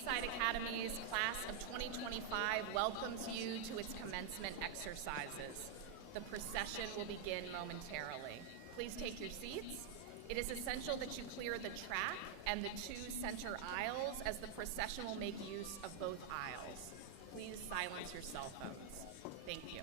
Stateside Academy's class of 2025 welcomes you to its commencement exercises. The procession will begin momentarily. Please take your seats. It is essential that you clear the track and the two center aisles, as the procession will make use of both aisles. Please silence your cell phones. Thank you.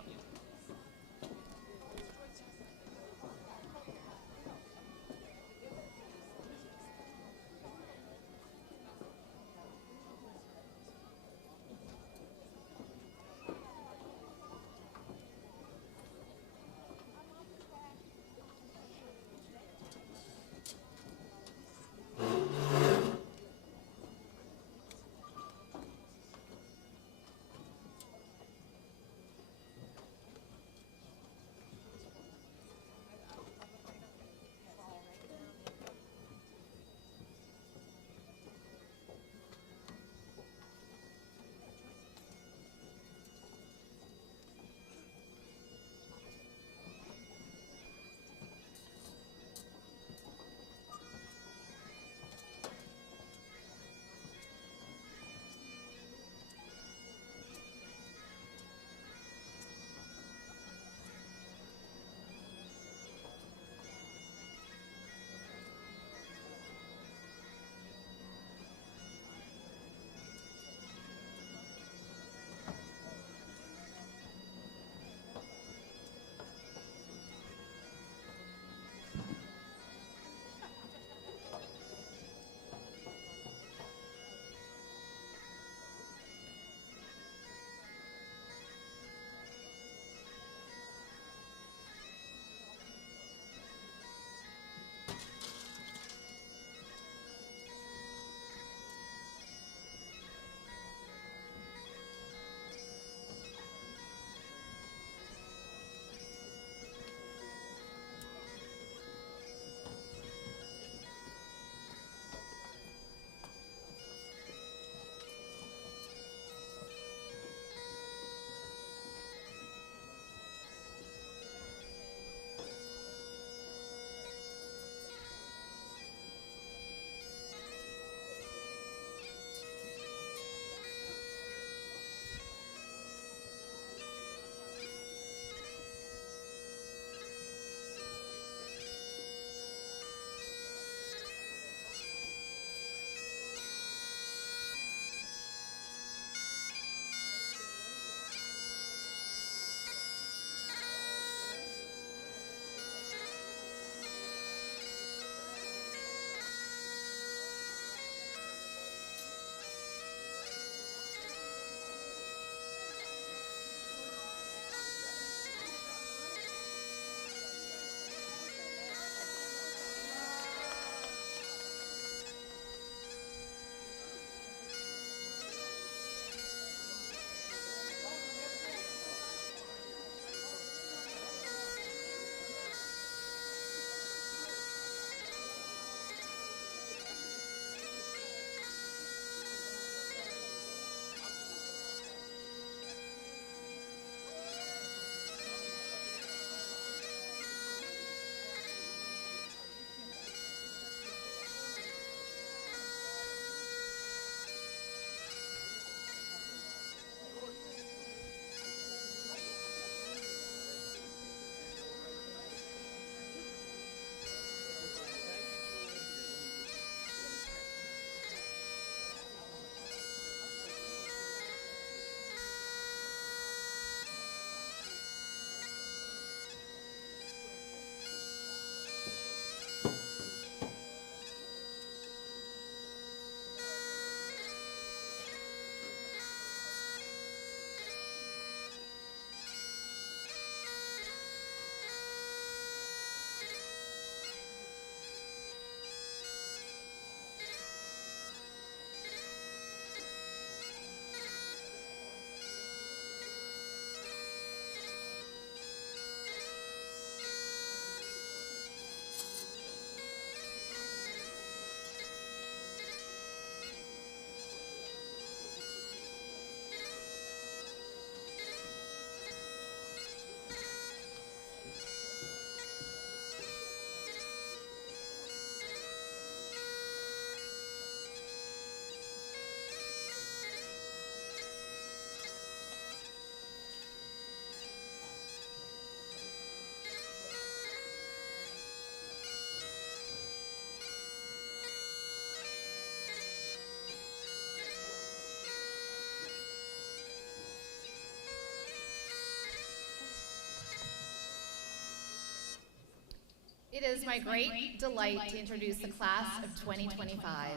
It is my great delight to introduce the class of 2025.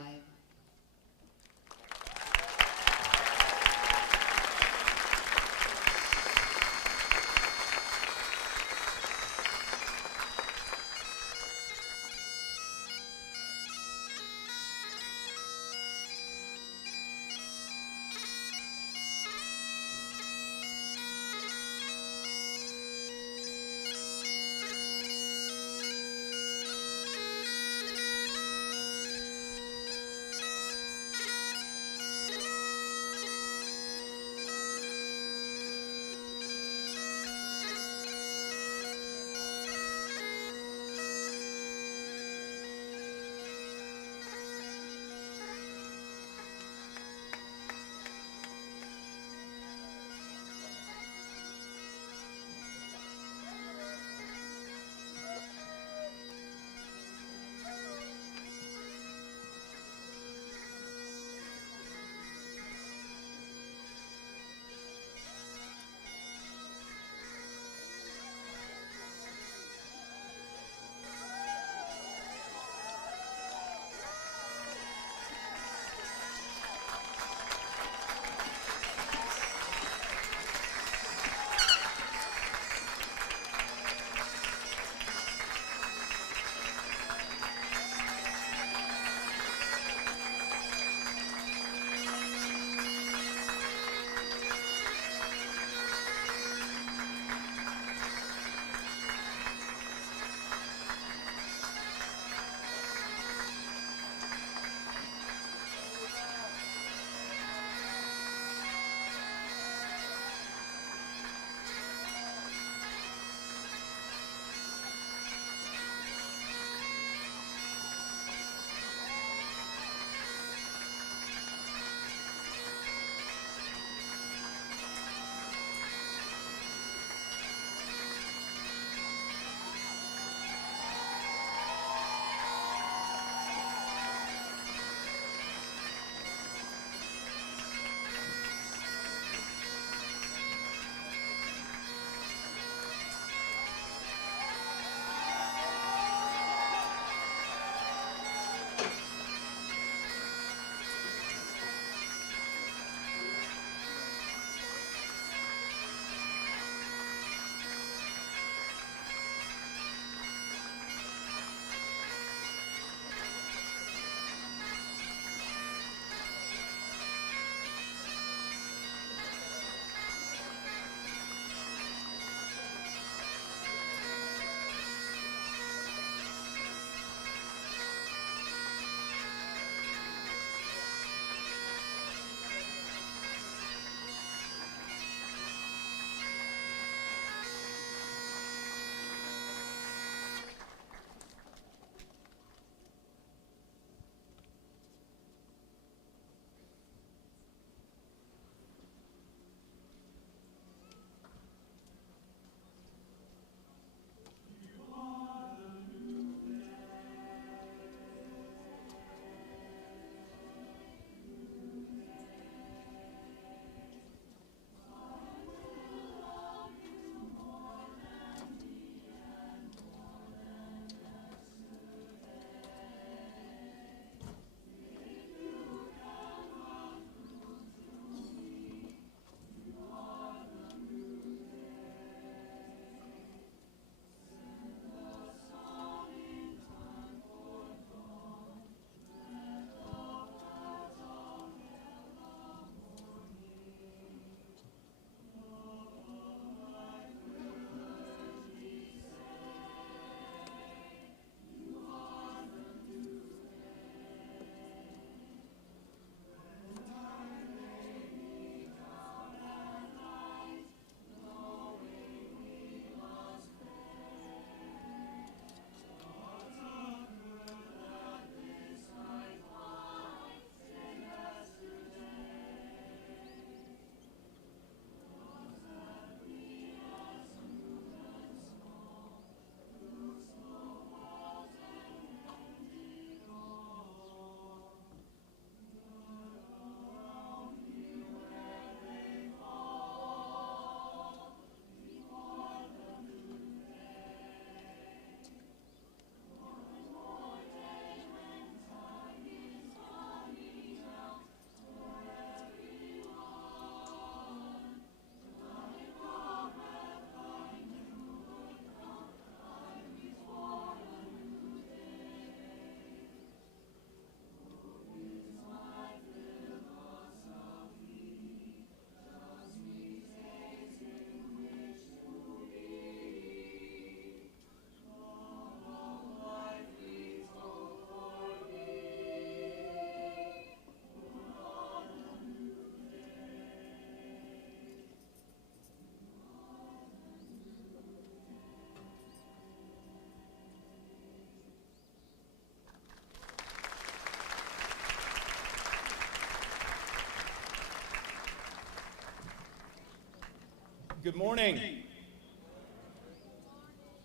Good morning.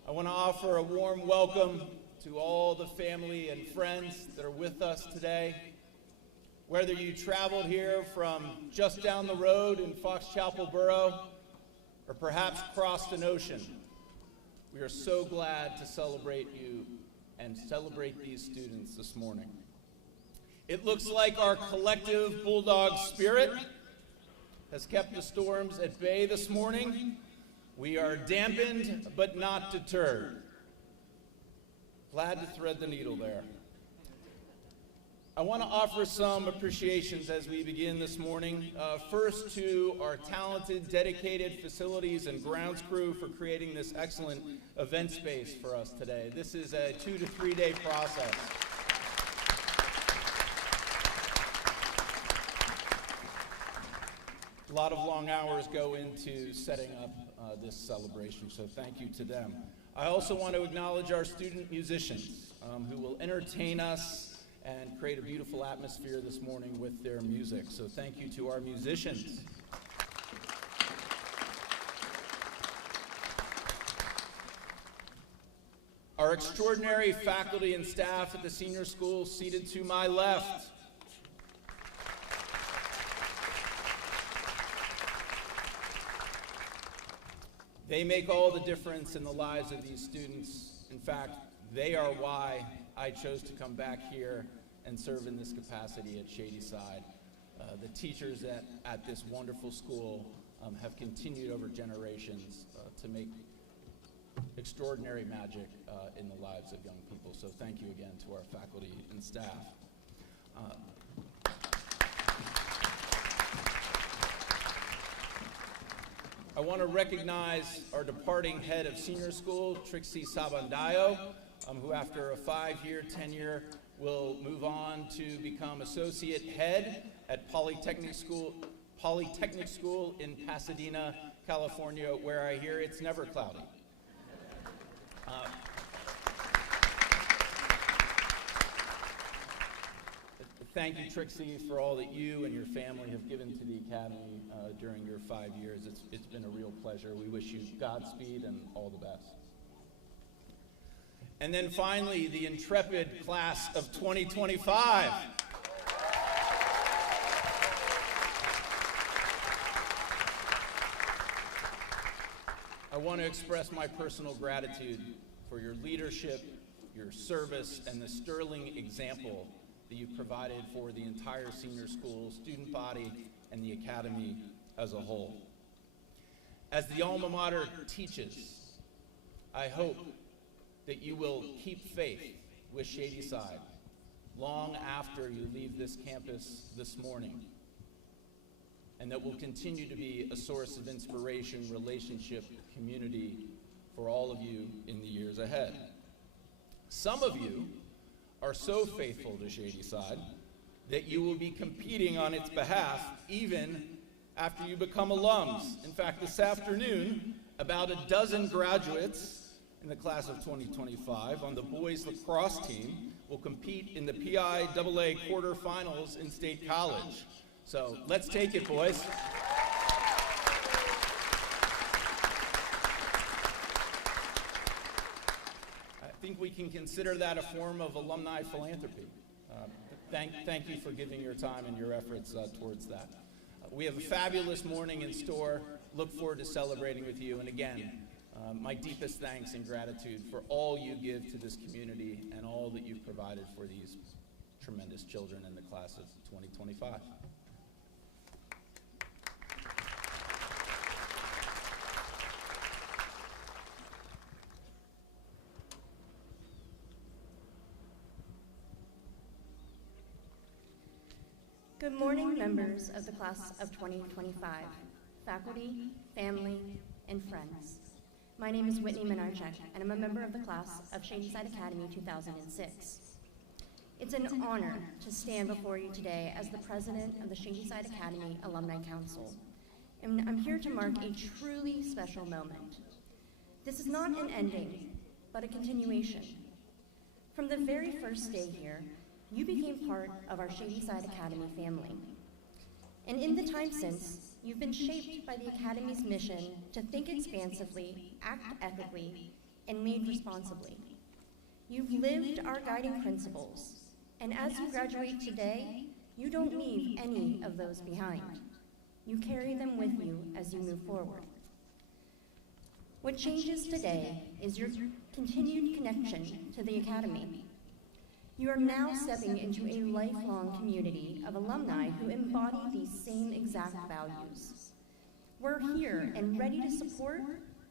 I want to offer a warm welcome to all the family and friends that are with us today. Whether you traveled here from just down the road in Fox Chapel Borough, or perhaps crossed an ocean, we are so glad to celebrate you and celebrate these students this morning. It looks like our collective Bulldog spirit has kept the storms at bay this morning. We are dampened but not deterred. Glad to thread the needle there. I want to offer some appreciations as we begin this morning. First to our talented, dedicated facilities and grounds crew for creating this excellent event space for us today. This is a 2 to 3 day process. A lot of long hours go into setting up this celebration, so thank you to them. I also want to acknowledge our student musicians who will entertain us and create a beautiful atmosphere this morning with their music. So thank you to our musicians. Our extraordinary faculty and staff at the senior school seated to my left. They make all the difference in the lives of these students. In fact, they are why I chose to come back here and serve in this capacity at Shadyside. The teachers at this wonderful school have continued over generations to make extraordinary magic in the lives of young people. So thank you again to our faculty and staff. I want to recognize our departing head of senior school, Trixie Sabandayo, who after a 5-year tenure will move on to become associate head at Polytechnic School in Pasadena, California, where I hear it's never cloudy. Thank you, Trixie, for all that you and your family have given to the Academy during your 5 years. It's been a real pleasure. We wish you Godspeed and all the best. And then finally, the intrepid class of 2025. I want to express my personal gratitude for your leadership, your service, and the sterling example that you've provided for the entire senior school, student body, and the Academy as a whole. As the alma mater teaches, I hope that you will keep faith with Shadyside long after you leave this campus this morning, and that will continue to be a source of inspiration, relationship, community for all of you in the years ahead. Some of you are so faithful to Shadyside that you will be competing on its behalf even after you become alums. In fact, this afternoon, about a dozen graduates in the class of 2025 on the boys lacrosse team will compete in the PIAA quarterfinals in State College. So let's take it, boys. I think we can consider that a form of alumni philanthropy. Thank you for giving your time and your efforts towards that. We have a fabulous morning in store. Look forward to celebrating with you. And again, my deepest thanks and gratitude for all you give to this community and all that you've provided for these tremendous children in the class of 2025. Good morning, members of the class of 2025, faculty, family, and friends. My name is Whitney Minarchek, and I'm a member of the class of Shadyside Academy 2006. It's an honor to stand before you today as the president of the Shadyside Academy Alumni Council, and I'm here to mark a truly special moment. This is not an ending, but a continuation. From the very first day here, you became part of our Shadyside Academy family. And in the time since, You've been shaped by the Academy's mission to think expansively, act ethically, and lead responsibly. You've lived our guiding principles, and as you graduate today, you don't leave any of those behind. You carry them with you as you move forward. What changes today is your continued connection to the Academy. You are now stepping into a lifelong community of alumni who embody these same exact values. We're here and ready to support,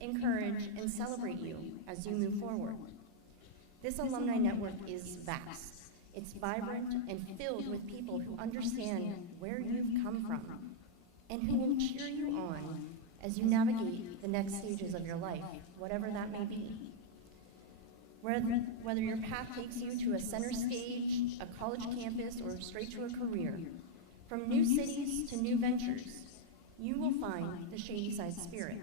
encourage, and celebrate you as you move forward. This alumni network is vast. It's vibrant and filled with people who understand where you've come from and who will cheer you on as you navigate the next stages of your life, whatever that may be. Whether your path takes you to a center stage, a college campus, or straight to a career, from new cities to new ventures, you will find the Shady Side spirit.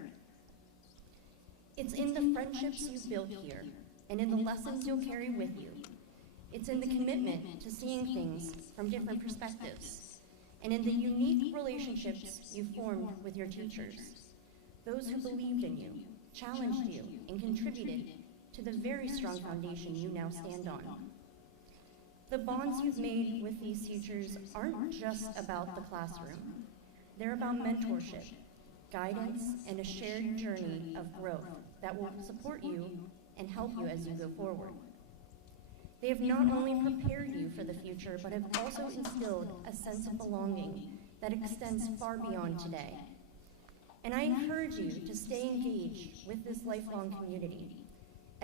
It's in the friendships you've built here, and in the lessons you'll carry with you. It's in the commitment to seeing things from different perspectives, and in the unique relationships you formed with your teachers, those who believed in you, challenged you, and contributed to the very strong foundation you now stand on. The bonds you've made with these teachers aren't just about the classroom. They're about mentorship, guidance, and a shared journey of growth that will support you and help you as you go forward. They have not only prepared you for the future, but have also instilled a sense of belonging that extends far beyond today. And I encourage you to stay engaged with this lifelong community.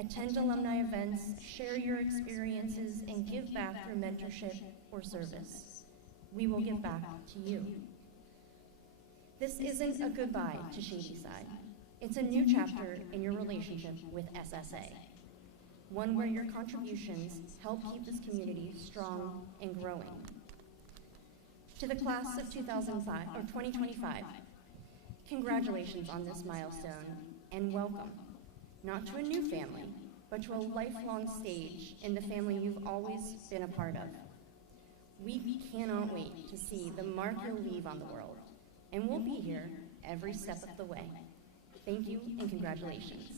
Attend alumni events, share your experiences, and give back through mentorship or service. We will give back to you. This isn't a goodbye to Shady Side. It's a new chapter in your relationship with SSA, one where your contributions help keep this community strong and growing. To the class of 2025, congratulations on this milestone and welcome, not to a new family, but to a lifelong stage in the family you've always been a part of. We cannot wait to see the mark you'll leave on the world, and we'll be here every step of the way. Thank you and congratulations.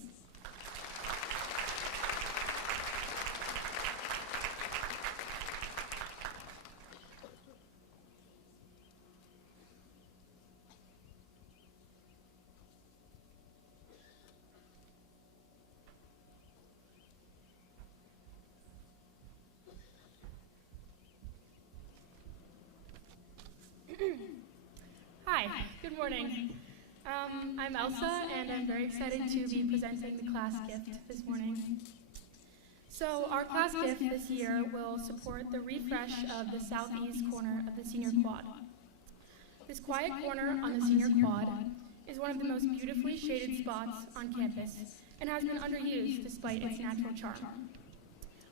Hi, good morning. I'm Elsa, and I'm very excited to be presenting the class gift this morning. So our class gift this year will support the refresh of the southeast corner of the senior quad. This quiet corner on the senior quad is one of the most beautifully shaded spots on campus and has been underused despite its natural charm.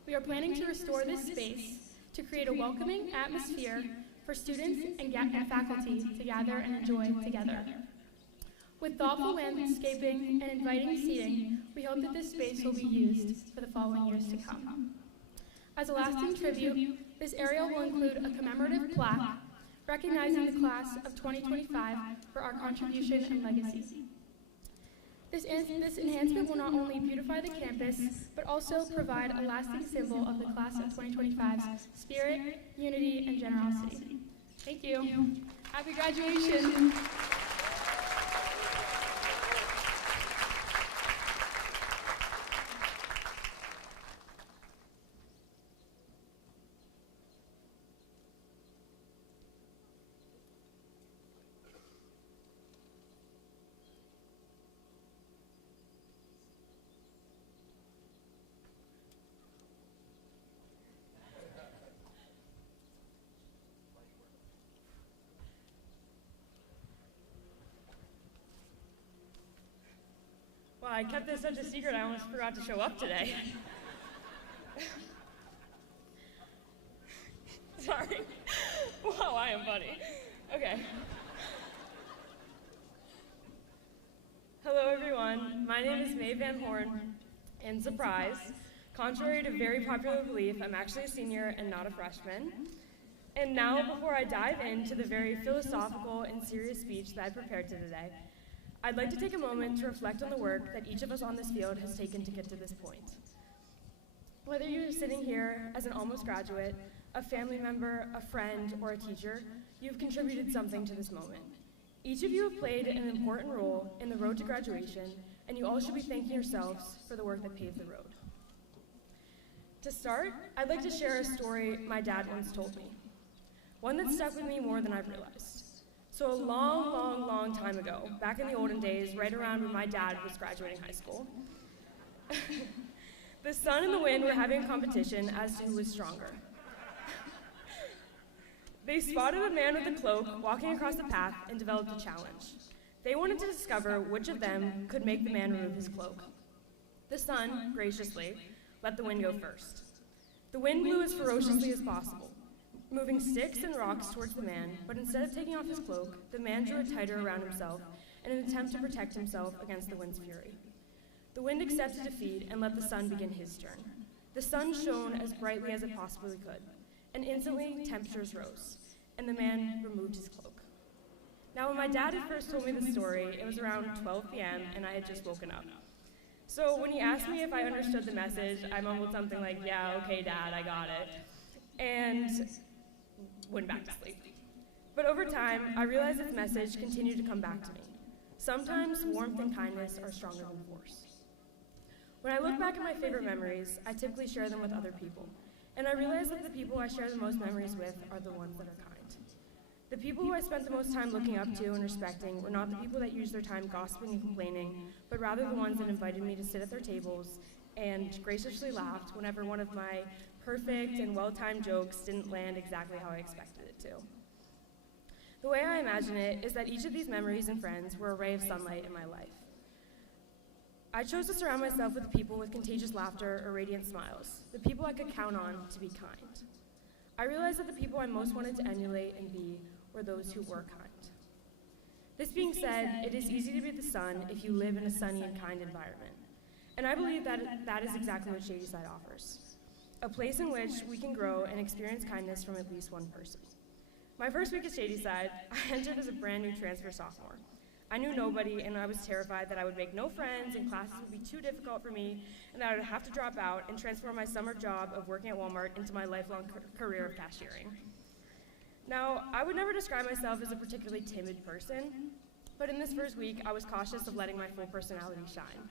We are planning to restore this space to create a welcoming atmosphere for students and faculty to gather and enjoy together. With thoughtful landscaping and inviting seating, we hope that this space will be used for the following years to come. As a lasting tribute, this area will include a commemorative plaque recognizing the class of 2025 for our contribution and legacy. This enhancement will not only beautify the campus, but also provide a lasting symbol of the class of 2025's spirit, unity, and generosity. Thank you. Happy graduation. Wow, I kept this such a secret, I almost forgot to show up today. Sorry. Wow, I am funny. Okay. Hello, everyone. My name is Mae Van Horn, and surprise, contrary to very popular belief, I'm actually a senior and not a freshman. And now, before I dive into the very philosophical and serious speech that I prepared today, I'd like to take a moment to reflect on the work that each of us on this field has taken to get to this point. Whether you're sitting here as an almost graduate, a family member, a friend, or a teacher, you've contributed something to this moment. Each of you have played an important role in the road to graduation, and you all should be thanking yourselves for the work that paved the road. To start, I'd like to share a story my dad once told me, one that stuck with me more than I've realized. So a long time ago, back in the olden days, right around when my dad was graduating high school, the sun and the wind were having a competition as to who was stronger. They spotted a man with a cloak walking across the path and developed a challenge. They wanted to discover which of them could make the man remove his cloak. The sun, graciously, let the wind go first. The wind blew as ferociously as possible, moving sticks and rocks towards the man, but instead of taking off his cloak, the man drew it tighter around himself in an attempt to protect himself against the wind's fury. The wind accepted defeat and let the sun begin his turn. The sun shone as brightly as it possibly could, and instantly temperatures rose, and the man removed his cloak. Now, when my dad had first told me the story, it was around 12 p.m. and I had just woken up. So when he asked me if I understood the message, I mumbled something like, "Yeah, okay, Dad, I got it," and went back to sleep. But over time, I realized this message continued to come back to me. Sometimes warmth and kindness are stronger than force. When I look back at my favorite memories, I typically share them with other people. And I realize that the people I share the most memories with are the ones that are kind. The people who I spent the most time looking up to and respecting were not the people that used their time gossiping and complaining, but rather the ones that invited me to sit at their tables and graciously laughed whenever one of my perfect and well-timed jokes didn't land exactly how I expected it to. The way I imagine it is that each of these memories and friends were a ray of sunlight in my life. I chose to surround myself with people with contagious laughter or radiant smiles, the people I could count on to be kind. I realized that the people I most wanted to emulate and be were those who were kind. This being said, it is easy to be the sun if you live in a sunny and kind environment. And I believe that is exactly what Shadyside offers, a place in which we can grow and experience kindness from at least one person. My first week at Shadyside, I entered as a brand new transfer sophomore. I knew nobody, and I was terrified that I would make no friends and classes would be too difficult for me, and that I would have to drop out and transform my summer job of working at Walmart into my lifelong career of cashiering. Now, I would never describe myself as a particularly timid person, but in this first week, I was cautious of letting my full personality shine.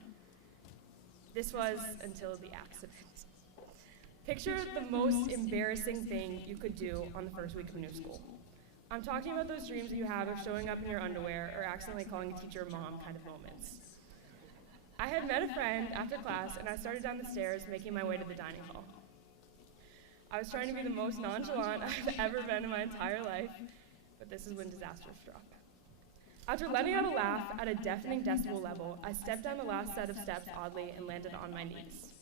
This was until the accident. Picture the most embarrassing thing you could do on the first week of new school. I'm talking about those dreams that you have of showing up in your underwear or accidentally calling a teacher mom kind of moments. I had met a friend after class, and I started down the stairs, making my way to the dining hall. I was trying to be the most nonchalant I've ever been in my entire life, but this is when disaster struck. After letting out a laugh at a deafening decibel level, I stepped down the last set of steps oddly and landed on my knees.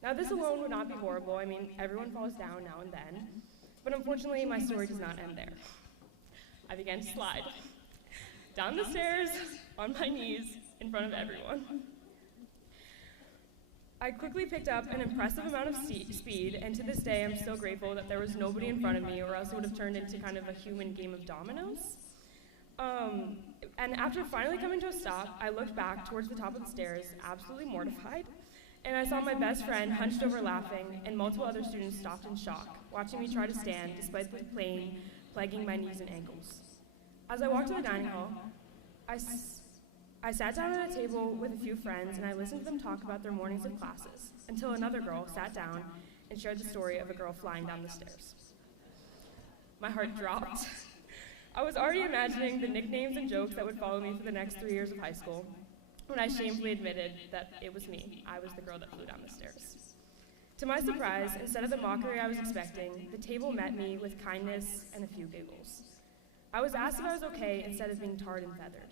Now, this alone would not be horrible. I mean, everyone falls down now and then, but unfortunately, my story does not end there. I began to slide down the stairs on my knees in front of everyone. I quickly picked up an impressive amount of speed, and to this day I'm still grateful that there was nobody in front of me, or else it would have turned into kind of a human game of dominoes. And after finally coming to a stop, I looked back towards the top of the stairs, absolutely mortified, and I saw my best friend hunched over laughing, and multiple other students stopped in shock, watching me try to stand despite the pain plaguing my knees and ankles. As I walked to the dining hall, I sat down at a table with a few friends, and I listened to them talk about their mornings of classes, until another girl sat down and shared the story of a girl flying down the stairs. My heart dropped. I was already imagining the nicknames and jokes that would follow me for the next 3 years of high school, when I shamefully admitted that it was me. I was the girl that flew down the stairs. To my surprise, instead of the mockery I was expecting, the table met me with kindness and a few giggles. I was asked if I was okay instead of being tarred and feathered.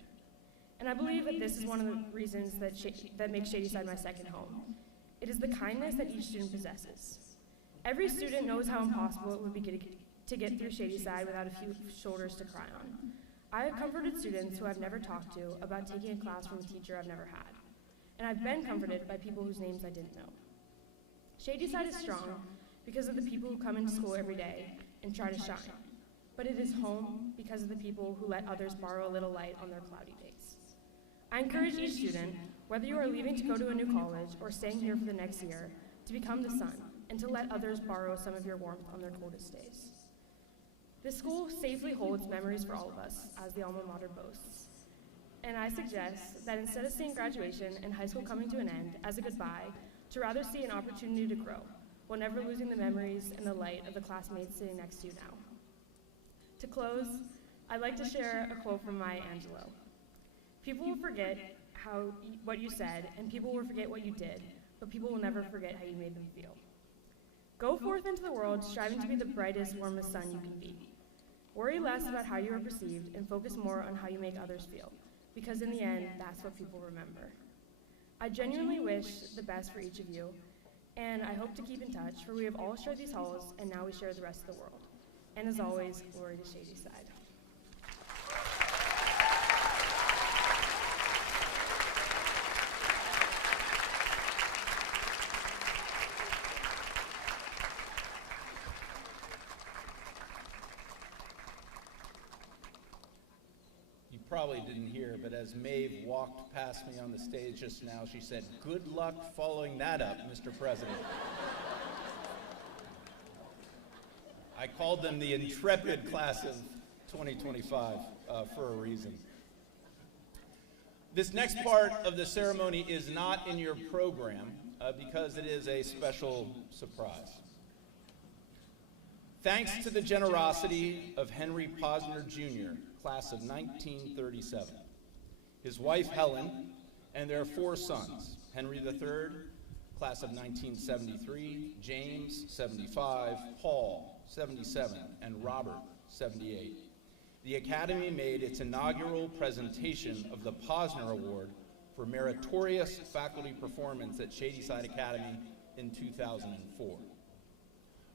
And I believe that this is one of the reasons that makes Shadyside my second home. It is the kindness that each student possesses. Every student knows how impossible it would be to get through Shadyside without a few shoulders to cry on. I have comforted students who I've never talked to about taking a class from a teacher I've never had. And I've been comforted by people whose names I didn't know. Shadyside is strong because of the people who come into school every day and try to shine. but it is home because of the people who let others borrow a little light on their cloudy days. I encourage each student, whether you are leaving to go to a new college or staying here for the next year, to become the sun and to let others borrow some of your warmth on their coldest days. This school safely holds memories for all of us, as the alma mater boasts. And I suggest that instead of seeing graduation and high school coming to an end as a goodbye, to rather see an opportunity to grow, while never losing the memories and the light of the classmates sitting next to you now. To close, I'd like to share a quote from Maya Angelou. People will forget what you said, and people will forget what you did, but people will never forget how you made them feel. Go forth into the world striving to be the brightest, warmest sun you can be. Worry less about how you are perceived and focus more on how you make others feel, because in the end, that's what people remember. I genuinely wish the best for each of you, and I hope to keep in touch, for we have all shared these halls, and now we share the rest of the world. And as always, glory to Shady Side. Probably didn't hear, but as Maeve walked past me on the stage just now, she said, "Good luck following that up, Mr. President." I called them the intrepid class of 2025 for a reason. This next part of the ceremony is not in your program because it is a special surprise. Thanks to the generosity of Henry Posner Jr., class of 1937, his wife Helen, and their 4 sons, Henry III, class of 1973, James, 75, Paul, 77, and Robert, 78. The Academy made its inaugural presentation of the Posner Award for Meritorious Faculty Performance at Shadyside Academy in 2004.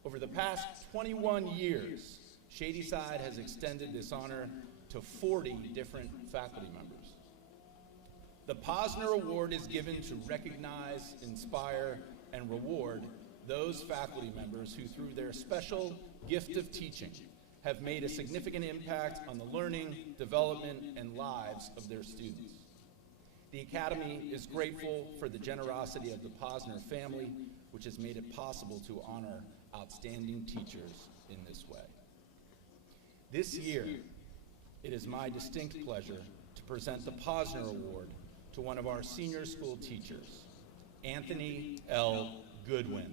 Over the past 21 years, Shadyside has extended this honor to 40 different faculty members. The Posner Award is given to recognize, inspire, and reward those faculty members who, through their special gift of teaching, have made a significant impact on the learning, development, and lives of their students. The Academy is grateful for the generosity of the Posner family, which has made it possible to honor outstanding teachers in this way. This year, it is my distinct pleasure to present the Posner Award to one of our senior school teachers, Anthony L. Goodwin.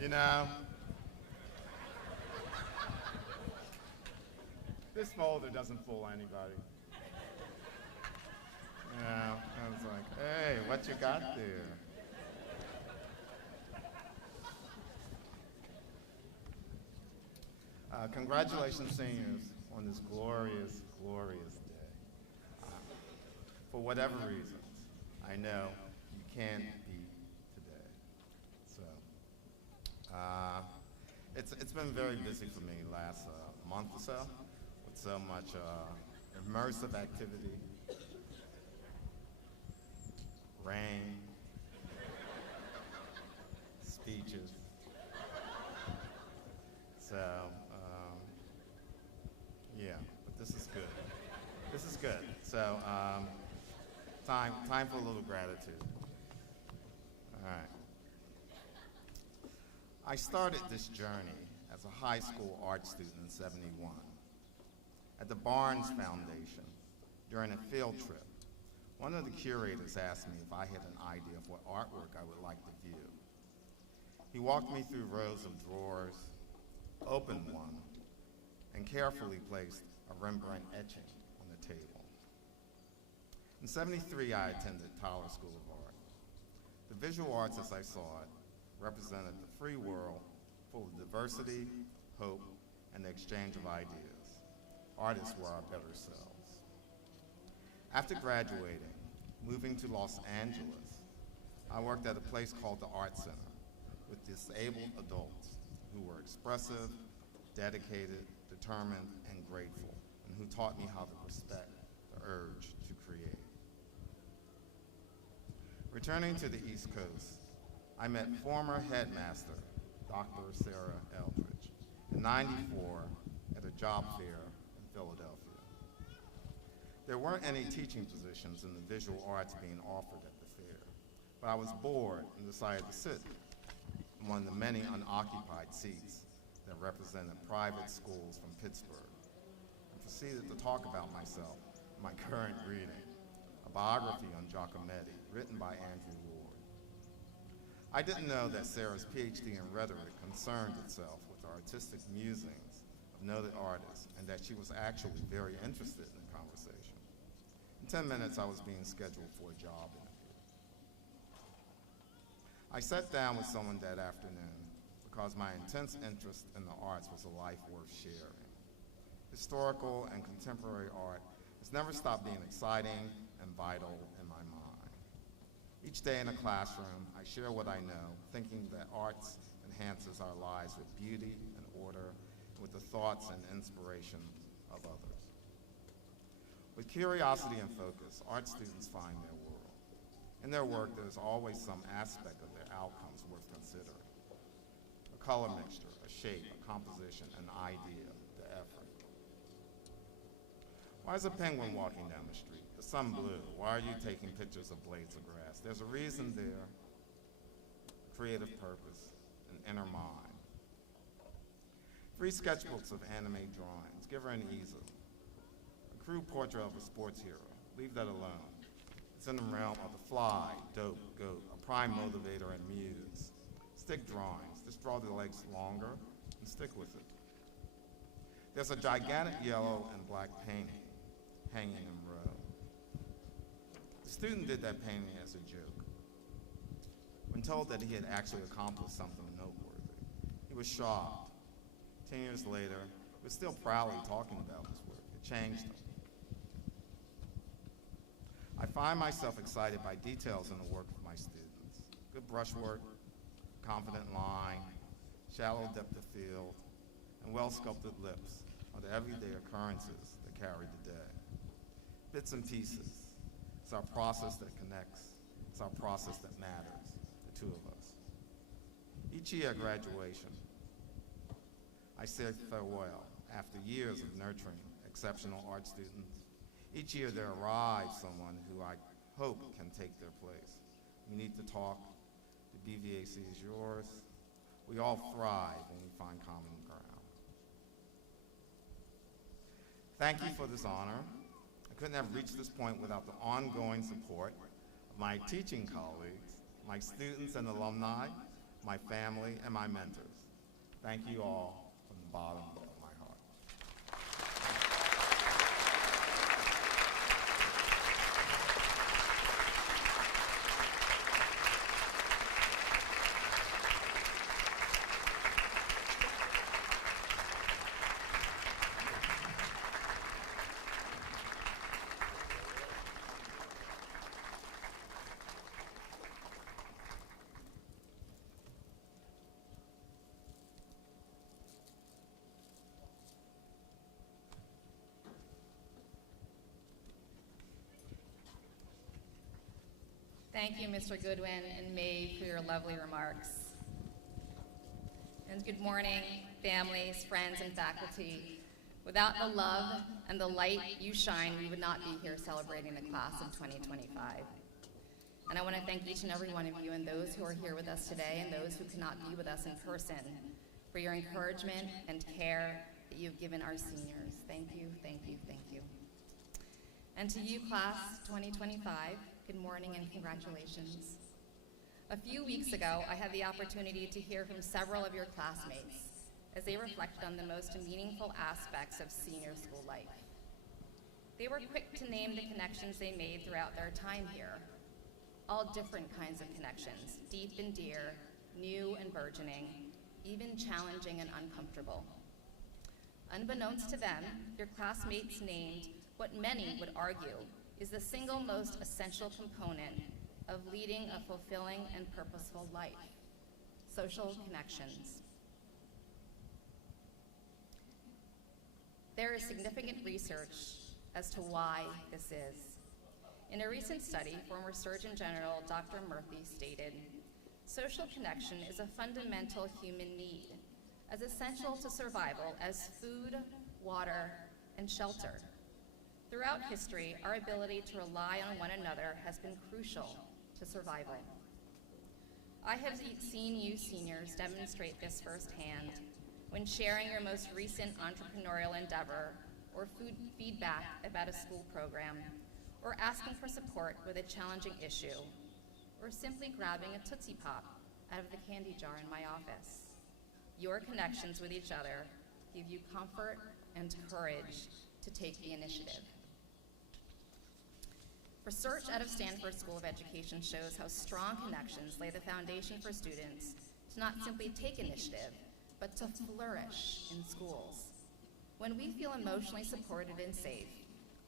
You know, this folder doesn't fool anybody. You know, I was like, hey, what you got there? Congratulations, seniors, on this glorious, glorious day. For whatever reasons, I know you can't be today. So, it's been very busy for me last month or so, with so much immersive activity, rain, speeches. So, yeah, but this is good. This is good. So, time for a little gratitude. All right. I started this journey as a high school art student in '71 at the Barnes Foundation during a field trip. One of the curators asked me if I had an idea of what artwork I would like to view. He walked me through rows of drawers, opened one, and carefully placed a Rembrandt etching on the table. In '73, I attended Tyler School of Art. The visual arts, as I saw it, represented the free world full of diversity, hope, and the exchange of ideas. Artists were our better selves. After graduating, moving to Los Angeles, I worked at a place called the Art Center with disabled adults who were expressive, dedicated, determined, and grateful, and who taught me how to respect the urge to create. Returning to the East Coast, I met former headmaster, Dr. Sarah Eldridge, in '94 at a job fair in Philadelphia. There weren't any teaching positions in the visual arts being offered at the fair, but I was bored and decided to sit in one of the many unoccupied seats that represented private schools from Pittsburgh, and proceeded to talk about myself, my current reading, a biography on Giacometti, written by Andrew Ward. I didn't know that Sarah's PhD in rhetoric concerned itself with the artistic musings of noted artists, and that she was actually very interested in the conversation. In 10 minutes, I was being scheduled for a job interview. I sat down with someone that afternoon because my intense interest in the arts was a life worth sharing. Historical and contemporary art has never stopped being exciting and vital in my mind. Each day in a classroom, I share what I know, thinking that arts enhances our lives with beauty and order, and with the thoughts and inspiration of others. With curiosity and focus, art students find their world. In their work, there's always some aspect of their outcomes worth considering. A color mixture, a shape, a composition, an idea, the effort. Why is a penguin walking down the street? The sun blue. Why are you taking pictures of blades of grass? There's a reason there, creative purpose, an inner mind. 3 sketchbooks of anime drawings. Give her an easel. A crude portrait of a sports hero. Leave that alone. It's in the realm of the fly, dope, goat, a prime motivator and muse. Stick drawings. Just draw the legs longer and stick with it. There's a gigantic yellow and black painting hanging in row. The student did that painting as a joke. When told that he had actually accomplished something noteworthy, he was shocked. 10 years later, he was still proudly talking about his work. It changed him. I find myself excited by details in the work of my students. Good brushwork, confident line, shallow depth of field, and well-sculpted lips are the everyday occurrences that carry the day. Bits and pieces. It's our process that connects. It's our process that matters, the two of us. Each year at graduation, I say farewell after years of nurturing exceptional art students. Each year there arrives someone who I hope can take their place. We need to talk. The BVAC is yours. We all thrive when we find common ground. Thank you for this honor. I couldn't have reached this point without the ongoing support of my teaching colleagues, my students and alumni, my family, and my mentors. Thank you all from the bottom of my heart. Thank you, Mr. Goodwin and Maeve, for your lovely remarks. And good morning, families, friends, and faculty. Without the love and the light you shine, we would not be here celebrating the class of 2025. And I want to thank each and every one of you and those who are here with us today and those who cannot be with us in person for your encouragement and care that you've given our seniors. Thank you, thank you, thank you. And to you, class 2025, good morning and congratulations. A few weeks ago, I had the opportunity to hear from several of your classmates as they reflected on the most meaningful aspects of senior school life. They were quick to name the connections they made throughout their time here. All different kinds of connections, deep and dear, new and burgeoning, even challenging and uncomfortable. Unbeknownst to them, your classmates named what many would argue is the single most essential component of leading a fulfilling and purposeful life: social connections. There is significant research as to why this is. In a recent study, former Surgeon General Dr. Murthy stated, "Social connection is a fundamental human need, as essential to survival as food, water, and shelter. Throughout history, our ability to rely on one another has been crucial to survival." I have seen you seniors demonstrate this firsthand when sharing your most recent entrepreneurial endeavor, or feedback about a school program, or asking for support with a challenging issue, or simply grabbing a Tootsie Pop out of the candy jar in my office. Your connections with each other give you comfort and courage to take the initiative. Research out of Stanford School of Education shows how strong connections lay the foundation for students to not simply take initiative, but to flourish in schools. When we feel emotionally supported and safe,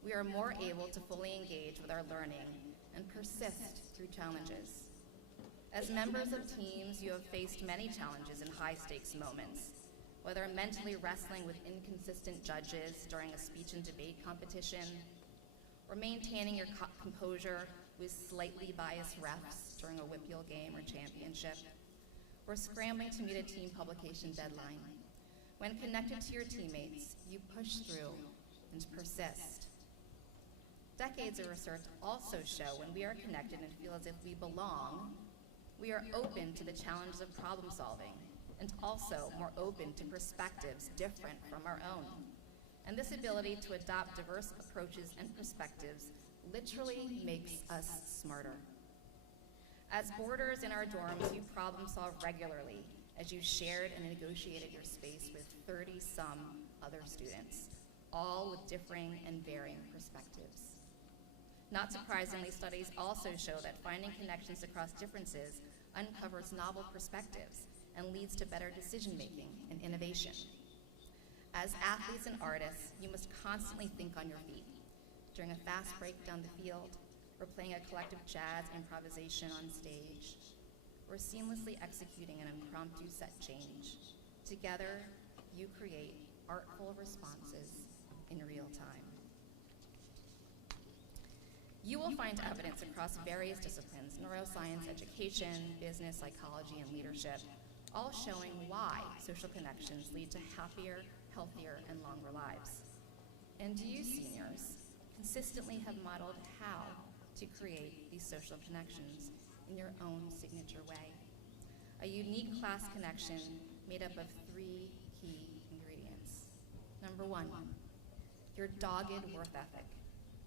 we are more able to fully engage with our learning and persist through challenges. As members of teams, you have faced many challenges and high-stakes moments, whether mentally wrestling with inconsistent judges during a speech and debate competition, or maintaining your composure with slightly biased refs during a whip-yell game or championship, or scrambling to meet a team publication deadline. When connected to your teammates, you push through and persist. Decades of research also show when we are connected and feel as if we belong, we are open to the challenges of problem solving, and also more open to perspectives different from our own. And this ability to adopt diverse approaches and perspectives literally makes us smarter. As boarders in our dorms, you problem solve regularly as you shared and negotiated your space with 30-some other students, all with differing and varying perspectives. Not surprisingly, studies also show that finding connections across differences uncovers novel perspectives and leads to better decision-making and innovation. As athletes and artists, you must constantly think on your feet. During a fast break down the field, or playing a collective jazz improvisation on stage, or seamlessly executing an impromptu set change. Together, you create artful responses in real time. You will find evidence across various disciplines: neuroscience, education, business, psychology, and leadership, all showing why social connections lead to happier, healthier, and longer lives. And you, seniors, consistently have modeled how to create these social connections in your own signature way. A unique class connection made up of 3 key ingredients. Number 1, your dogged worth ethic.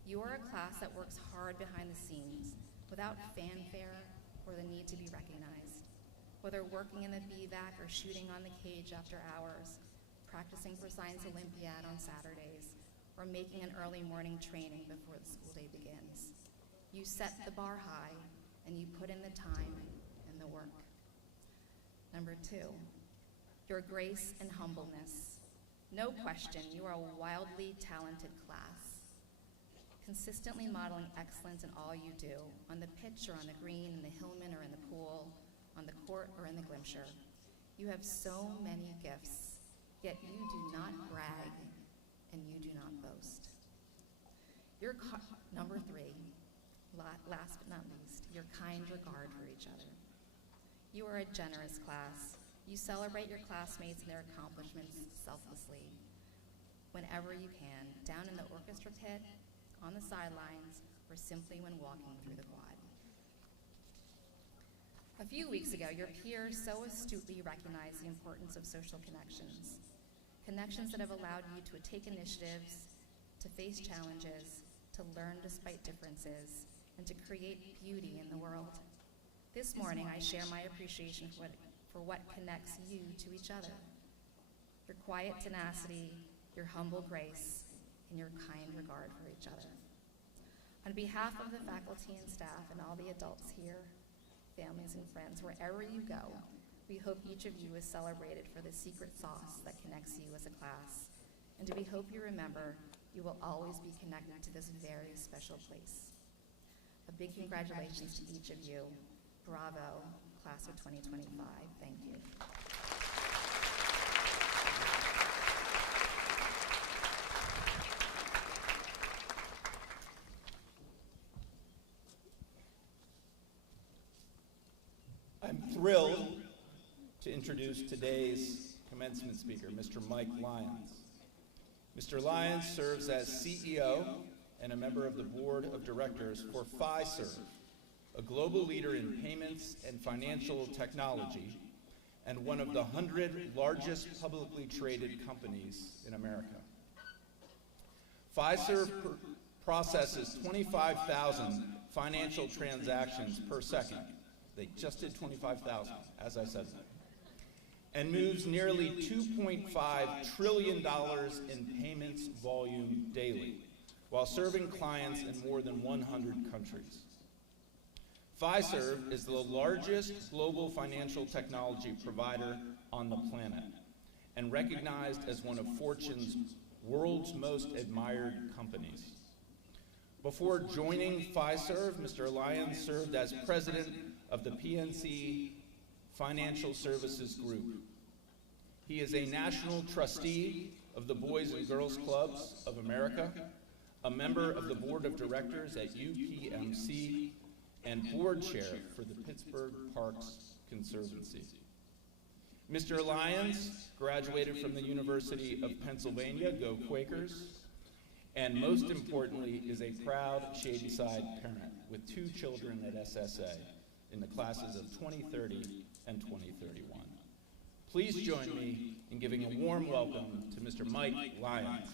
You are a class that works hard behind the scenes without fanfare or the need to be recognized. Whether working in the BVAC or shooting on the cage after hours, practicing for Science Olympiad on Saturdays, or making an early morning training before the school day begins. You set the bar high, and you put in the time and the work. Number 2, your grace and humbleness. No question, you are a wildly talented class, consistently modeling excellence in all you do, on the pitch or on the green, in the Hillman or in the pool, on the court or in the Glimcher. You have so many gifts, yet you do not brag and you do not boast. Number 3, last but not least, your kind regard for each other. You are a generous class. You celebrate your classmates and their accomplishments selflessly, whenever you can, down in the orchestra pit, on the sidelines, or simply when walking through the quad. A few weeks ago, your peers so astutely recognized the importance of social connections. Connections that have allowed you to take initiatives, to face challenges, to learn despite differences, and to create beauty in the world. This morning, I share my appreciation for what connects you to each other. Your quiet tenacity, your humble grace, and your kind regard for each other. On behalf of the faculty and staff and all the adults here, families and friends, wherever you go, We hope each of you is celebrated for the secret sauce that connects you as a class. And we hope you remember you will always be connected to this very special place. A big congratulations to each of you. Bravo, class of 2025. Thank you. I'm thrilled to introduce today's commencement speaker, Mr. Mike Lyons. Mr. Lyons serves as CEO and a member of the board of directors for Fiserv, a global leader in payments and financial technology, and one of the 100 largest publicly traded companies in America. Fiserv processes 25,000 financial transactions per second. They just did 25,000, as I said, and moves nearly $2.5 trillion in payments volume daily, while serving clients in more than 100 countries. Fiserv is the largest global financial technology provider on the planet and recognized as one of Fortune's world's most admired companies. Before joining Fiserv, Mr. Lyons served as president of the PNC Financial Services Group. He is a national trustee of the Boys and Girls Clubs of America, a member of the board of directors at UPMC, and board chair for the Pittsburgh Parks Conservancy. Mr. Lyons graduated from the University of Pennsylvania, go Quakers, and most importantly is a proud Shadyside parent with 2 children at SSA in the classes of 2030 and 2031. Please join me in giving a warm welcome to Mr. Mike Lyons.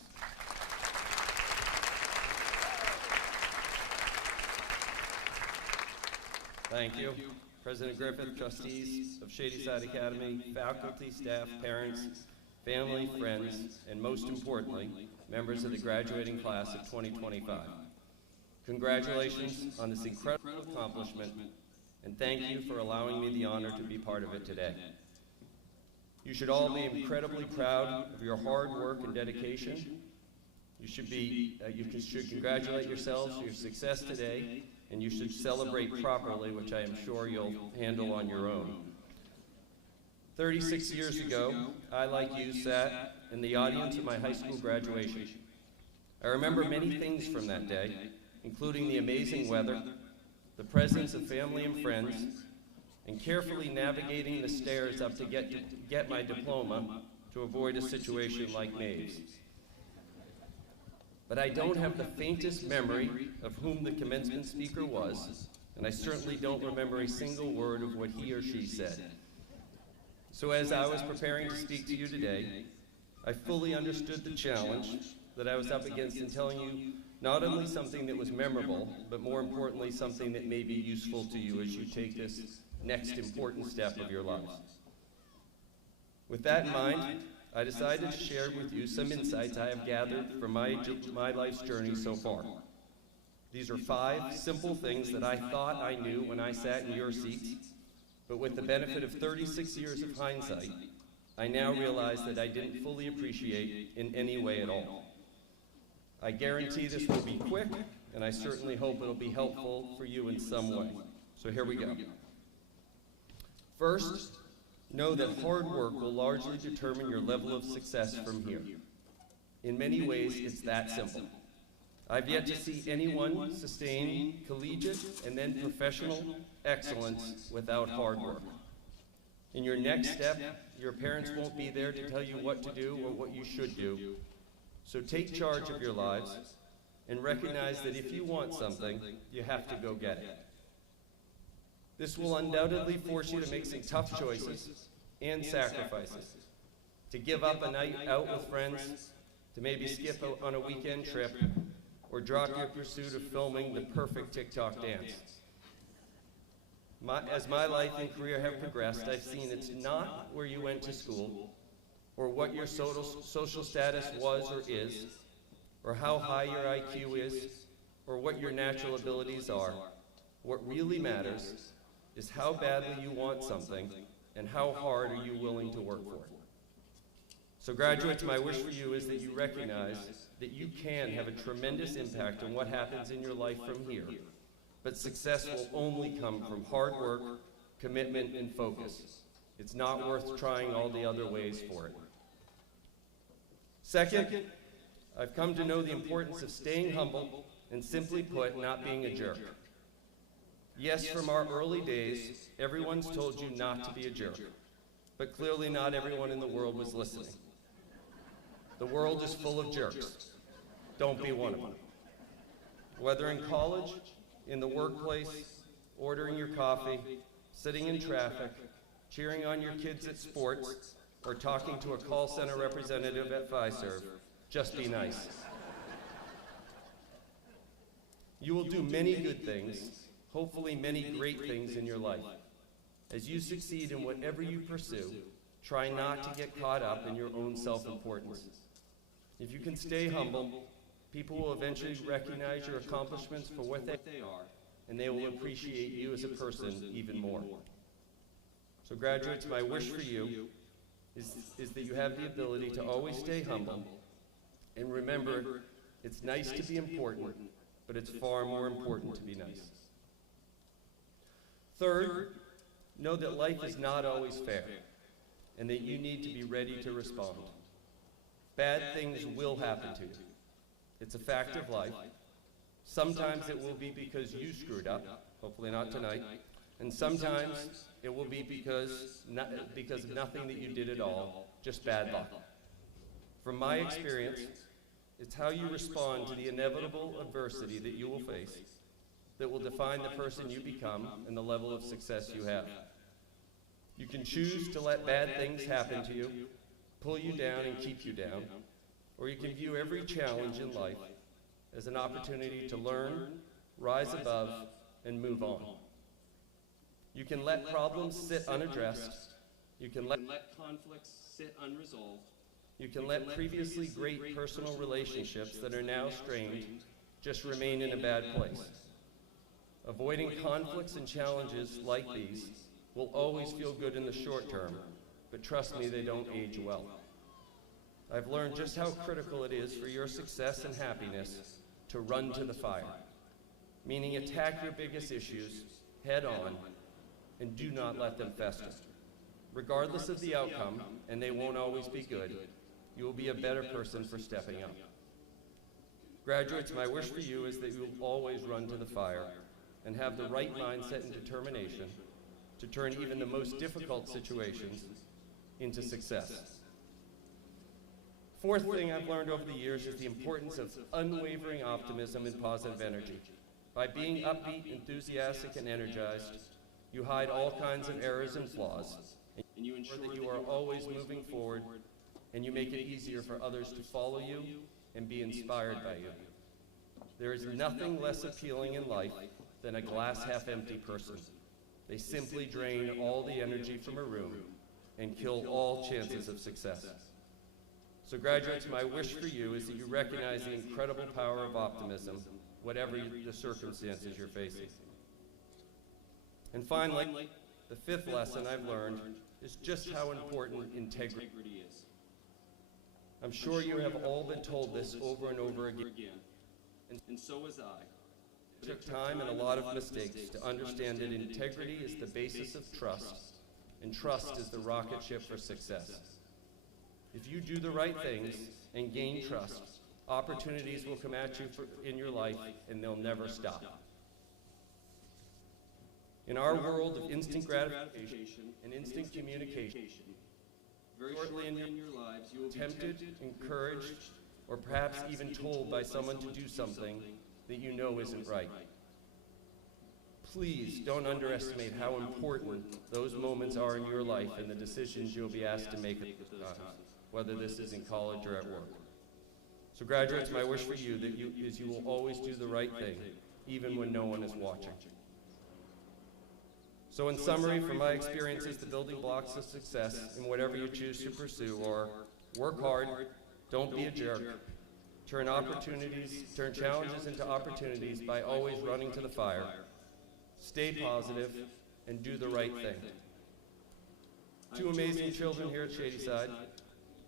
Thank you. President Griffith, trustees of Shadyside Academy, faculty, staff, parents, family, friends, and most importantly, members of the graduating class of 2025. Congratulations on this incredible accomplishment, and thank you for allowing me the honor to be part of it today. You should all be incredibly proud of your hard work and dedication. You should congratulate yourselves for your success today, and you should celebrate properly, which I am sure you'll handle on your own. 36 years ago, I, like you, sat in the audience of my high school graduation. I remember many things from that day, including the amazing weather, the presence of family and friends, and carefully navigating the stairs up to get my diploma to avoid a situation like Maeve's. But I don't have the faintest memory of whom the commencement speaker was, and I certainly don't remember a single word of what he or she said. So as I was preparing to speak to you today, I fully understood the challenge that I was up against in telling you not only something that was memorable, but more importantly, something that may be useful to you as you take this next important step of your lives. With that in mind, I decided to share with you some insights I have gathered from my life's journey so far. These are 5 simple things that I thought I knew when I sat in your seats, but with the benefit of 36 years of hindsight, I now realize that I didn't fully appreciate in any way at all. I guarantee this will be quick, and I certainly hope it'll be helpful for you in some way. So here we go. First, know that hard work will largely determine your level of success from here. In many ways, it's that simple. I've yet to see anyone sustain collegiate and then professional excellence without hard work. In your next step, your parents won't be there to tell you what to do or what you should do. So take charge of your lives and recognize that if you want something, you have to go get it. This will undoubtedly force you to make some tough choices and sacrifices, to give up a night out with friends, to maybe skip on a weekend trip, or drop your pursuit of filming the perfect TikTok dance. As my life and career have progressed, I've seen it's not where you went to school, or what your social status was or is, or how high your IQ is, or what your natural abilities are. What really matters is how badly you want something and how hard are you willing to work for it? So graduates, my wish for you is that you recognize that you can have a tremendous impact on what happens in your life from here, but success will only come from hard work, commitment, and focus. It's not worth trying all the other ways for it. Second, I've come to know the importance of staying humble and, simply put, not being a jerk. Yes, from our early days, everyone's told you not to be a jerk, but clearly not everyone in the world was listening. The world is full of jerks. Don't be one of them. Whether in college, in the workplace, ordering your coffee, sitting in traffic, cheering on your kids at sports, or talking to a call center representative at Fiserv, just be nice. You will do many good things, hopefully many great things in your life. As you succeed in whatever you pursue, try not to get caught up in your own self-importance. If you can stay humble, people will eventually recognize your accomplishments for what they are, and they will appreciate you as a person even more. So graduates, my wish for you is that you have the ability to always stay humble, and remember, it's nice to be important, but it's far more important to be nice. Third, know that life is not always fair, and that you need to be ready to respond. Bad things will happen to you. It's a fact of life. Sometimes it will be because you screwed up, hopefully not tonight, and sometimes it will be because of nothing that you did at all, just bad luck. From my experience, it's how you respond to the inevitable adversity that you will face that will define the person you become and the level of success you have. You can choose to let bad things happen to you, pull you down and keep you down, or you can view every challenge in life as an opportunity to learn, rise above, and move on. You can let problems sit unaddressed. You can let conflicts sit unresolved. You can let previously great personal relationships that are now strained just remain in a bad place. Avoiding conflicts and challenges like these will always feel good in the short term, but trust me, they don't age well. I've learned just how critical it is for your success and happiness to run to the fire, meaning attack your biggest issues head on and do not let them fester. Regardless of the outcome, and they won't always be good, you will be a better person for stepping up. Graduates, my wish for you is that you will always run to the fire and have the right mindset and determination to turn even the most difficult situations into success. Fourth thing I've learned over the years is the importance of unwavering optimism and positive energy. By being upbeat, enthusiastic, and energized, you hide all kinds of errors and flaws, and you ensure that you are always moving forward, and you make it easier for others to follow you and be inspired by you. There is nothing less appealing in life than a glass half-empty person. They simply drain all the energy from a room and kill all chances of success. So graduates, my wish for you is that you recognize the incredible power of optimism, whatever the circumstances you're facing. And finally, the fifth lesson I've learned is just how important integrity is. I'm sure you have all been told this over and over again, and so was I. It took time and a lot of mistakes to understand that integrity is the basis of trust, and trust is the rocket ship for success. If you do the right things and gain trust, opportunities will come at you in your life, and they'll never stop. In our world of instant gratification and instant communication, very shortly in your lives you will be tempted, encouraged, or perhaps even told by someone to do something that you know isn't right. Please don't underestimate how important those moments are in your life and the decisions you'll be asked to make at those times, whether this is in college or at work. So graduates, my wish for you is you will always do the right thing, even when no one is watching. So in summary, from my experiences, the building blocks of success in whatever you choose to pursue are: work hard, don't be a jerk, turn challenges into opportunities by always running to the fire, stay positive, and do the right thing. two amazing children here at Shadyside,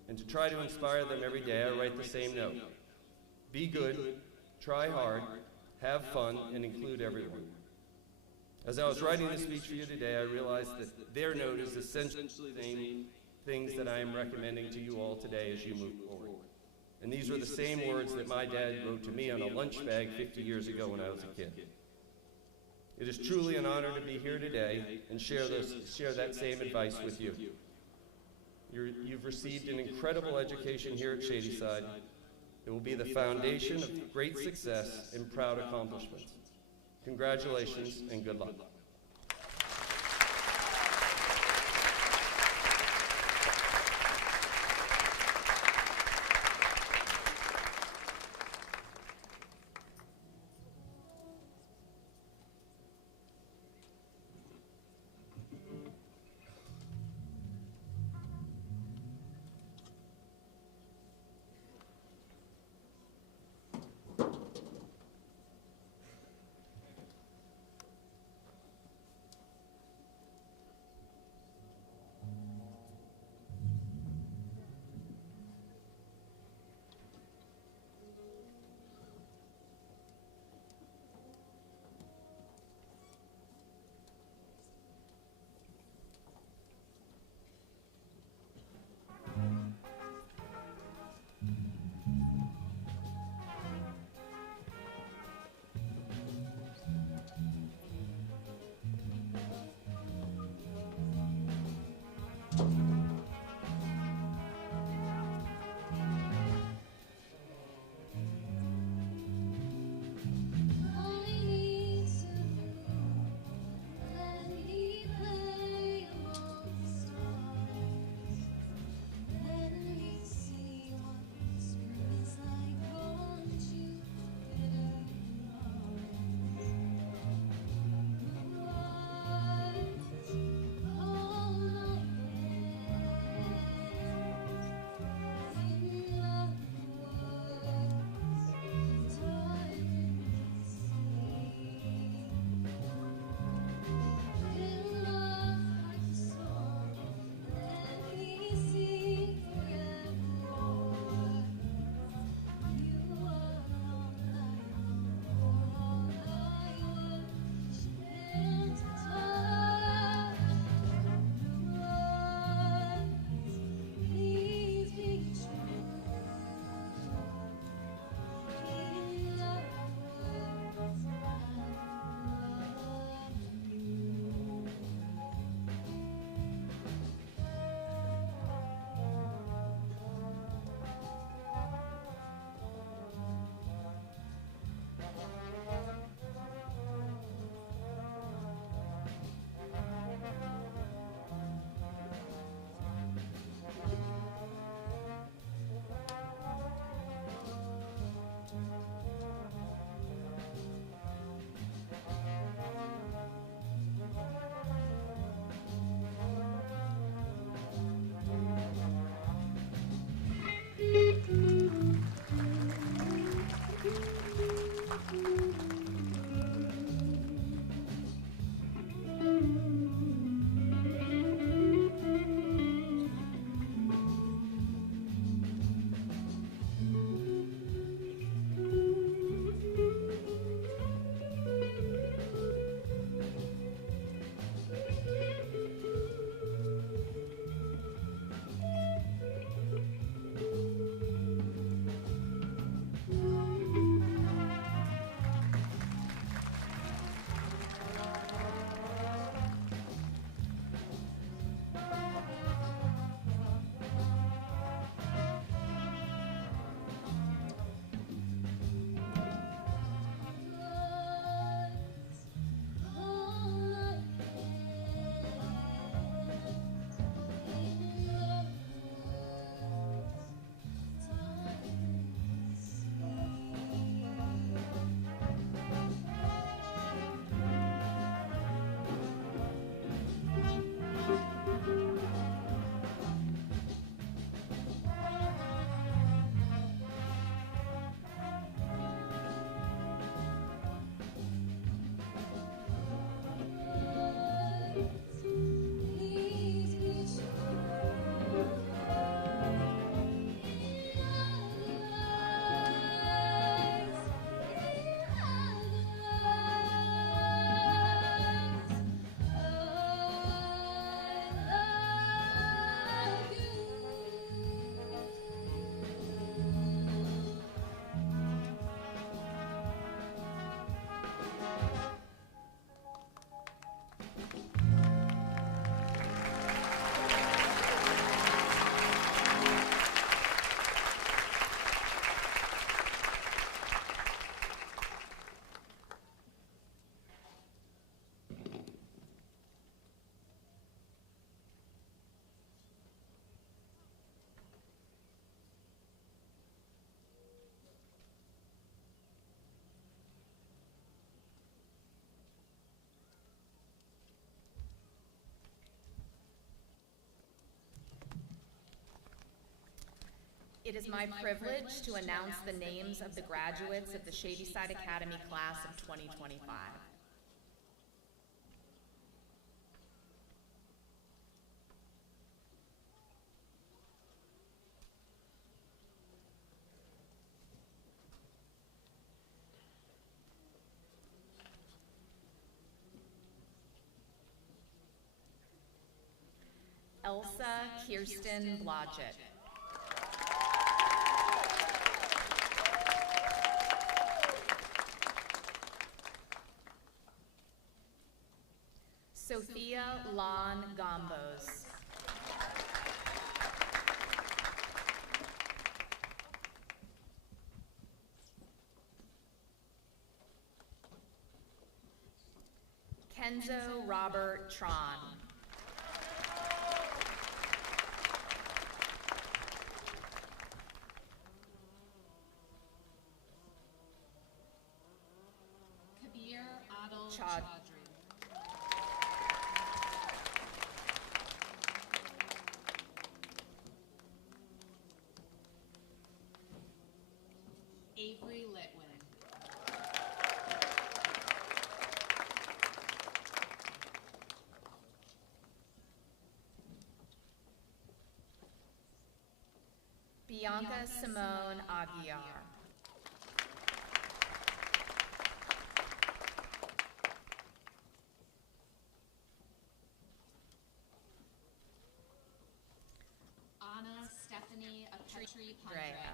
and to try to inspire them every day, I write the same note. Be good, try hard, have fun, and include everyone. As I was writing this speech for you today, I realized that their note is essentially the same things that I am recommending to you all today as you move forward. And these were the same words that my dad wrote to me on a lunch bag 50 years ago when I was a kid. It is truly an honor to be here today and share that same advice with you. You've received an incredible education here at Shadyside. It will be the foundation of great success and proud accomplishments. Congratulations and good luck. It is my privilege to announce the names of the graduates of the Shadyside Academy class of 2025. Elsa Kirsten Blodgett. Sophia Lon Gombos. Kenzo Robert Tron. Kabir Adil Chaudhry. Avery Litwin. Bianca Simone Aguiar. Anna Stephanie Apetri Pandre. Drea.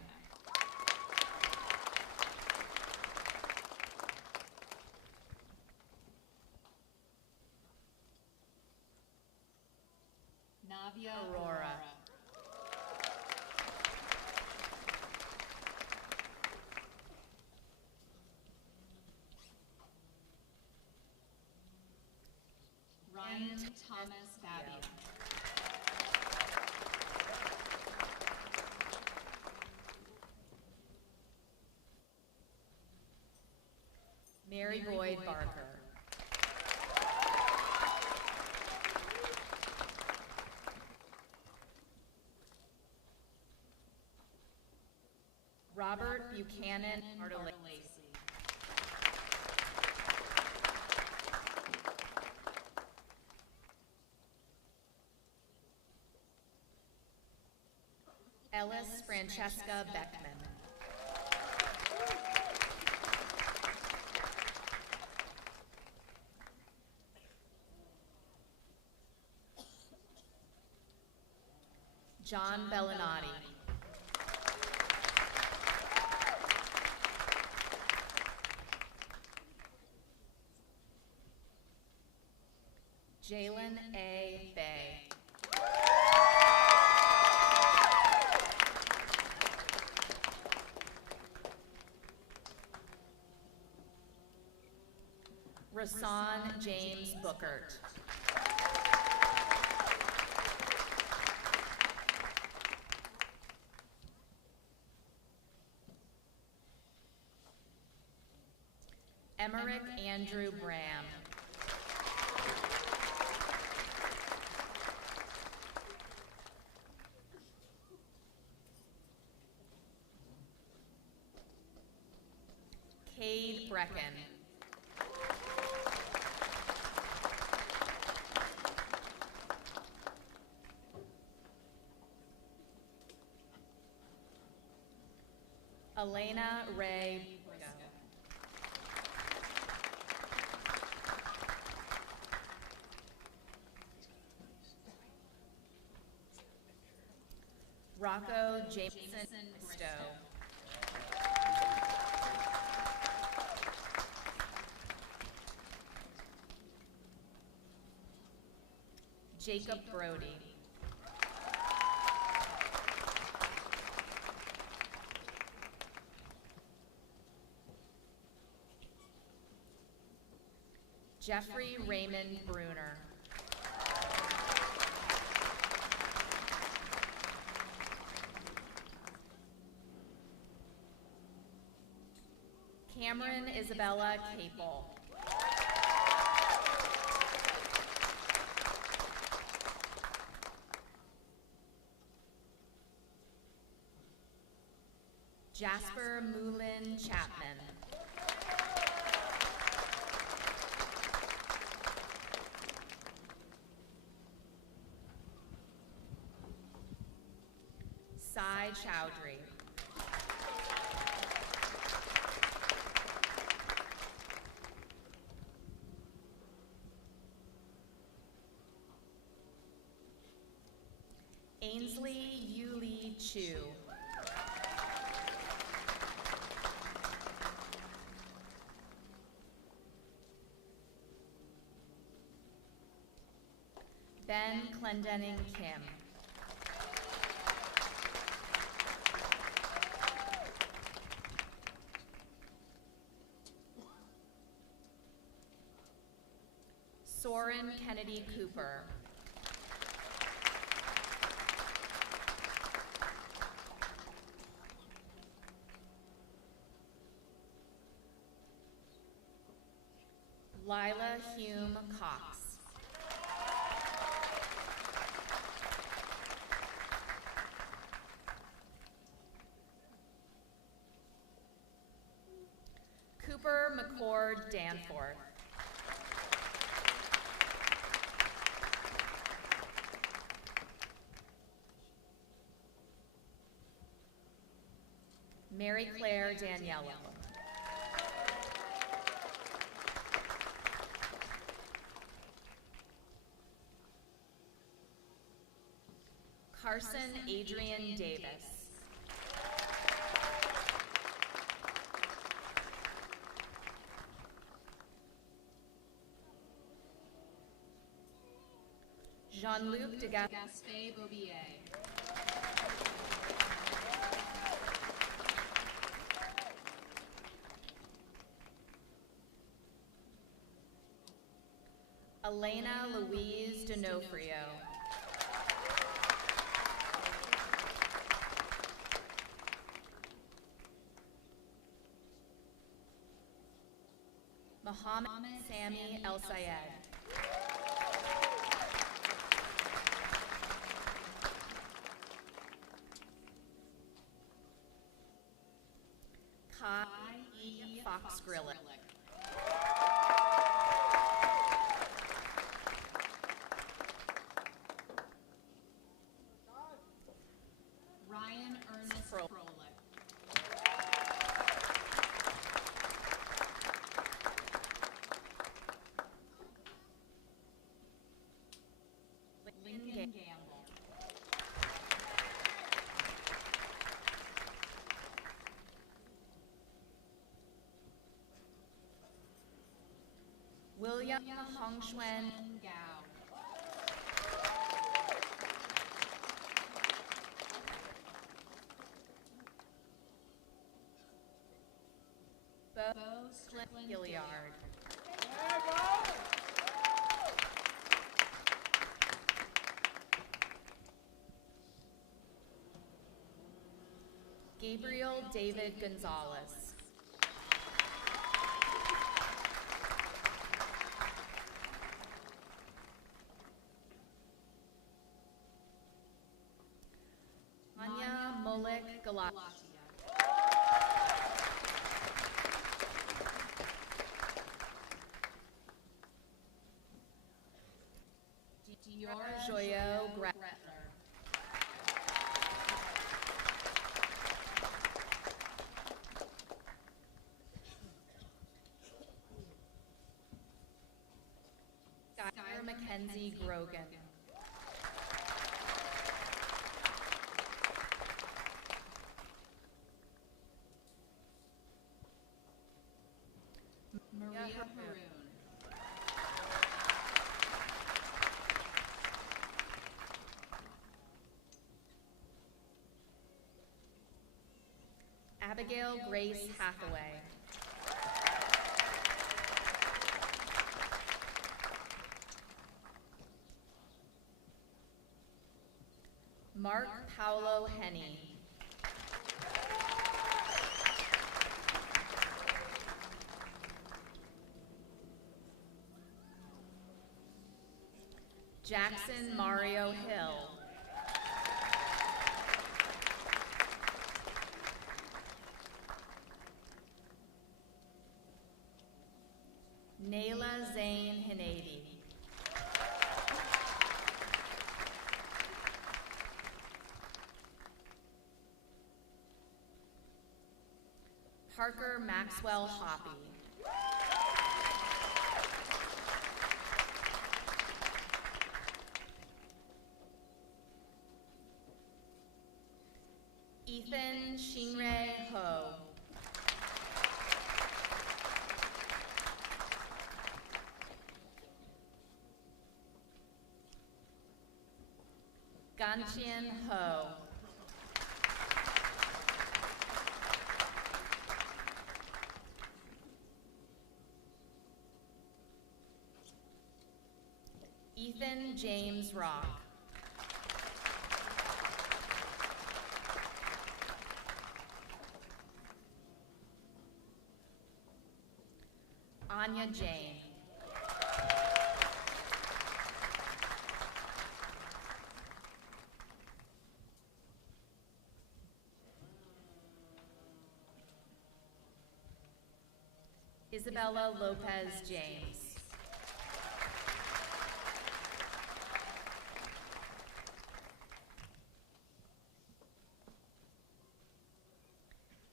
Navia Aurora. Ryan Thomas Babbia. Mary Boyd Barker. Robert Buchanan Artelacey. Ellis Francesca Beckman. John Bellinati. Jalen A. Bay. Rasan James Bookert. Emmerich Andrew Bram. Cade Brecken. Elena Ray Briscoe. Rocco Jameson Stowe. Jacob Brody. Jeffrey Raymond Bruner. Cameron Isabella Capel. Jasper Moulin Chapman. Sai Chowdhury. Ainsley Yuli Chu. Ben Clendenning Kim. Soren Kennedy Cooper. Lila Hume Cox. Cooper McCord Danforth. Mary Claire Daniello. Carson Adrian Davis. Jean-Luc de Gaspé Bobier. Elena Louise D'Onofrio. Mohammed Sami El Sayed. Kai E. Fox Grillick. Ryan Ernest Froelich. Lincoln Gamble. William Hongxuan Gao. Bo Strickland Gilliard. Gabriel David Gonzalez. Anya Molik Galat. Dior Joyo Gretler. Skylar Mackenzie Grogan. Maria Haroon. Abigail Grace Hathaway. Mark Paolo Henney. Jackson Mario Hill. Nayla Zain Hanady. Parker Maxwell Hoppy. Ethan Shinrae Ho. Gantian Ho. Ethan James Rock. Anya Jane. Isabella Lopez James.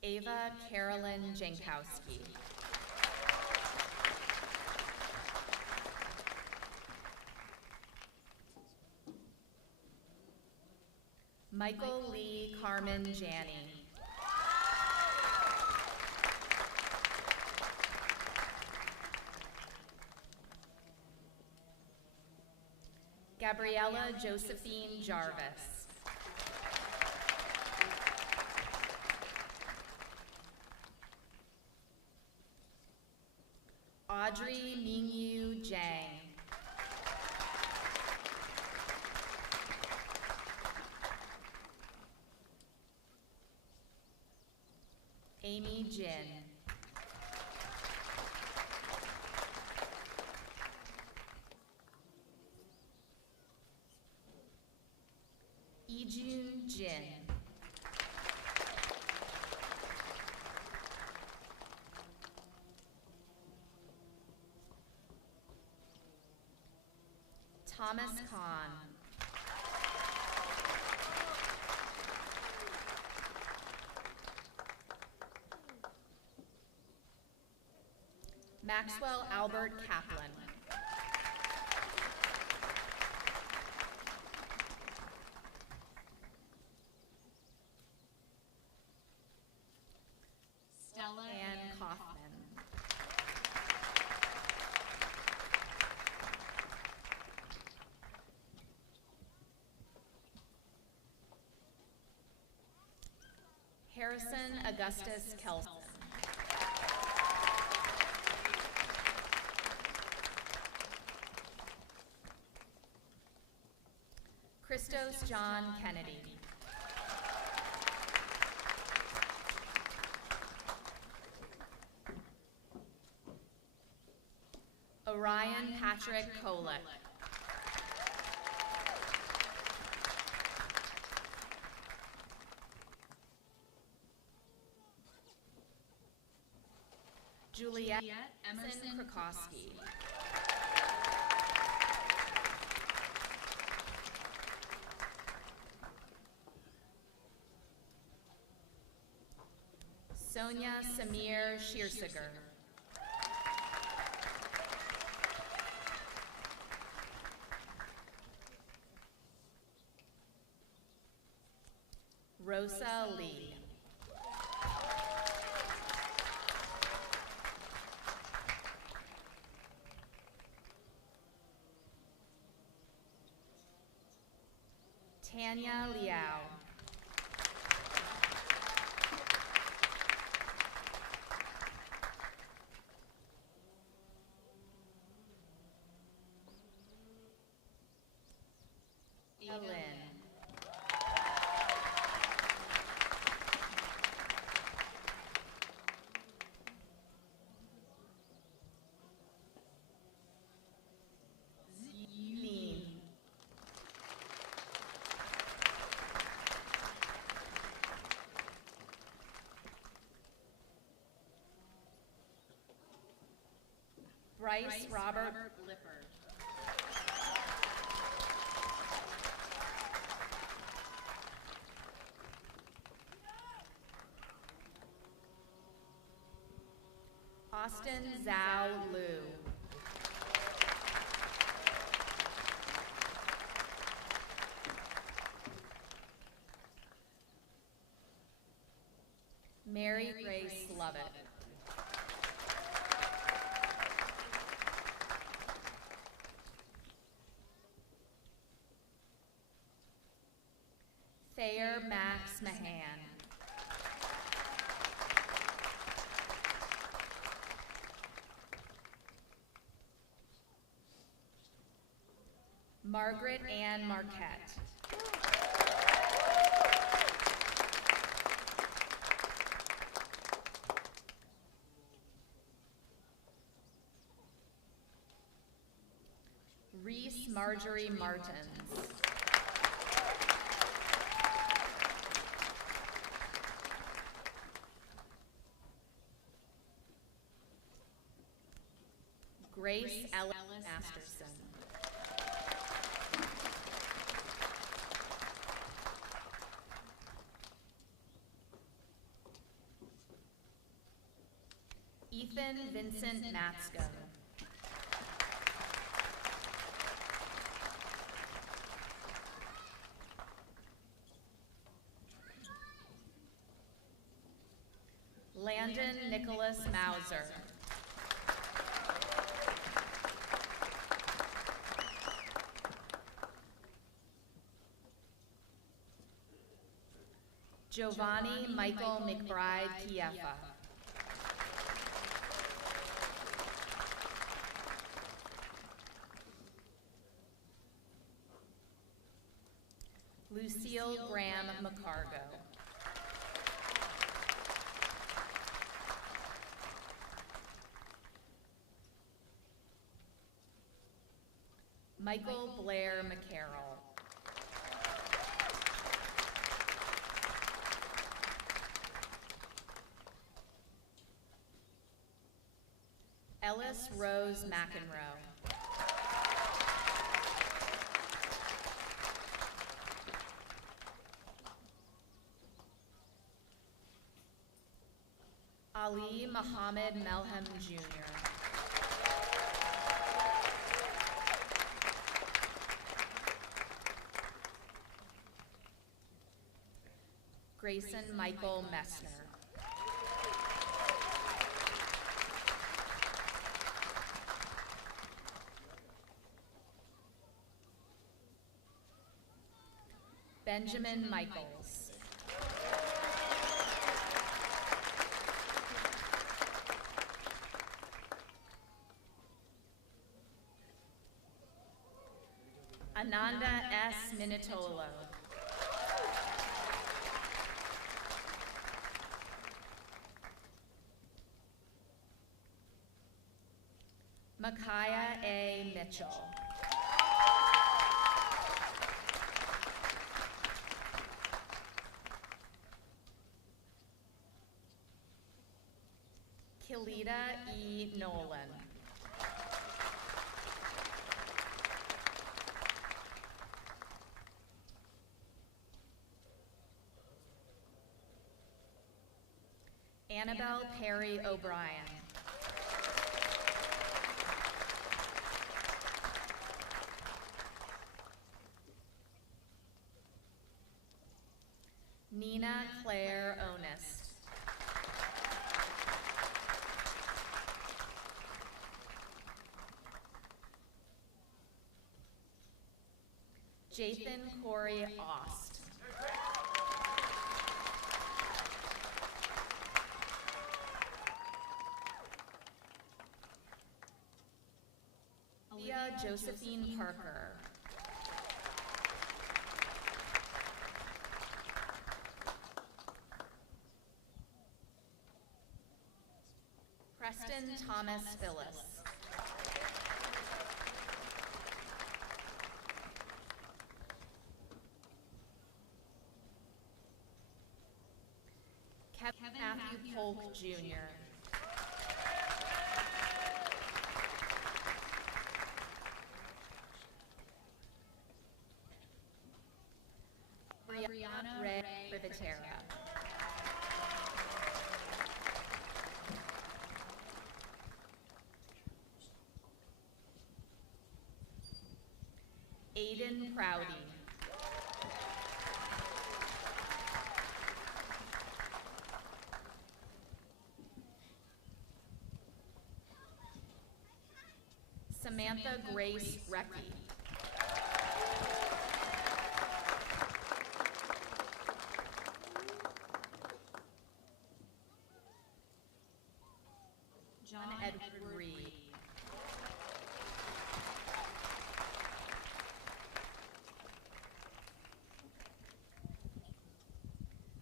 Ava Carolyn Jankowski. Michael Lee Carmen Janney. Gabriella Josephine Jarvis. Audrey Mingyu Jang. Amy Jin. Ijun Jin. Thomas Kahn. Maxwell Albert Kaplan. Stella Ann Kaufman. Harrison Augustus Kelson. Christos John Kennedy. Orion Patrick Kolek. Juliette Emerson Krakowski. Sonia Samir Shirsager. Rosa Lee. Tanya Liao. Lynn. Yulin. Bryce Robert Lippard. Austin Zhao Liu. Mary Grace Lovett. Thayer Max Mahan. Margaret Ann Marquette. Reese Marjorie Martins. Grace Ellis Masterson. Ethan Vincent Matsko. Landon Nicholas Mauser. Giovanni Michael McBride Kiefa. Lucille Graham McCargo. Michael Blair McCarroll. Ellis Rose McEnroe. Ali Muhammad Melham Jr. Grayson Michael Messner. Benjamin Michaels. Ananda S. Minitolo. Micaiah A. Mitchell. Kilida E. Nolan. Annabelle Perry O'Brien. Nina Claire Onest. Jathan Corey Ost. Leah Josephine Parker. Preston Thomas Phyllis. Kevin Matthew Polk Jr. Brianna Ray Ray Rivitera. Aiden Prouty. Samantha Grace Recky. John Edward Reed.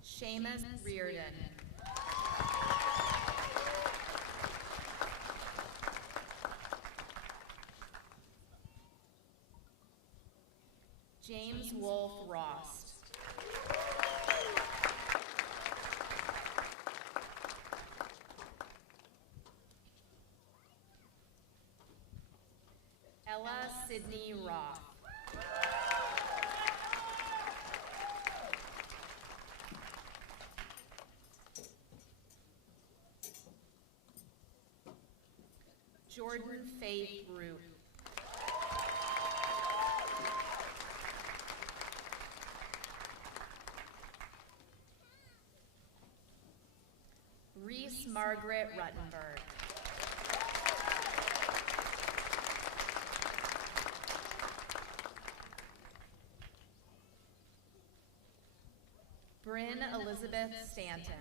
Seamus Reardon. James Wolf Rost. Ella Sydney Roth. Jordan Faith Root. Reese Margaret Ruttenberg. Bryn Elizabeth Stanton.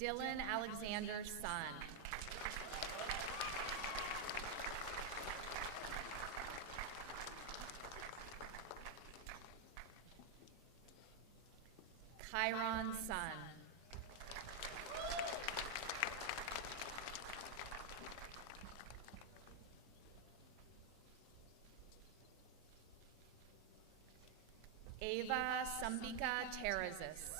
Dylan Alexander Sun. Chiron Sun. Ava Sambika Terazis.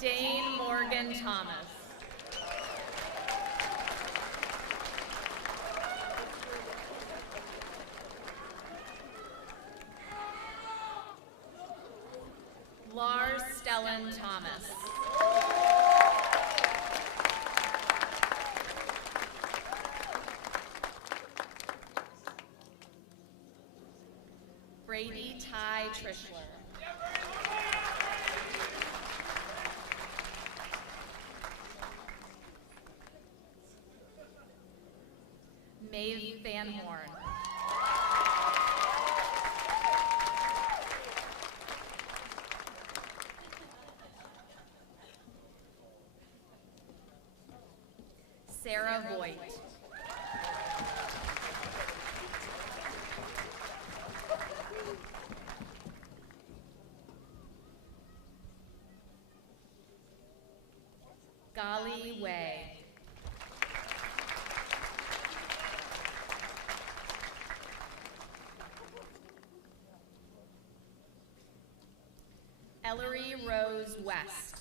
Dane Morgan Thomas. Lars Stellan Thomas. Brady Ty Trishler. Maeve Van Horn. Sarah Voigt. Gali Wei. Ellery Rose West.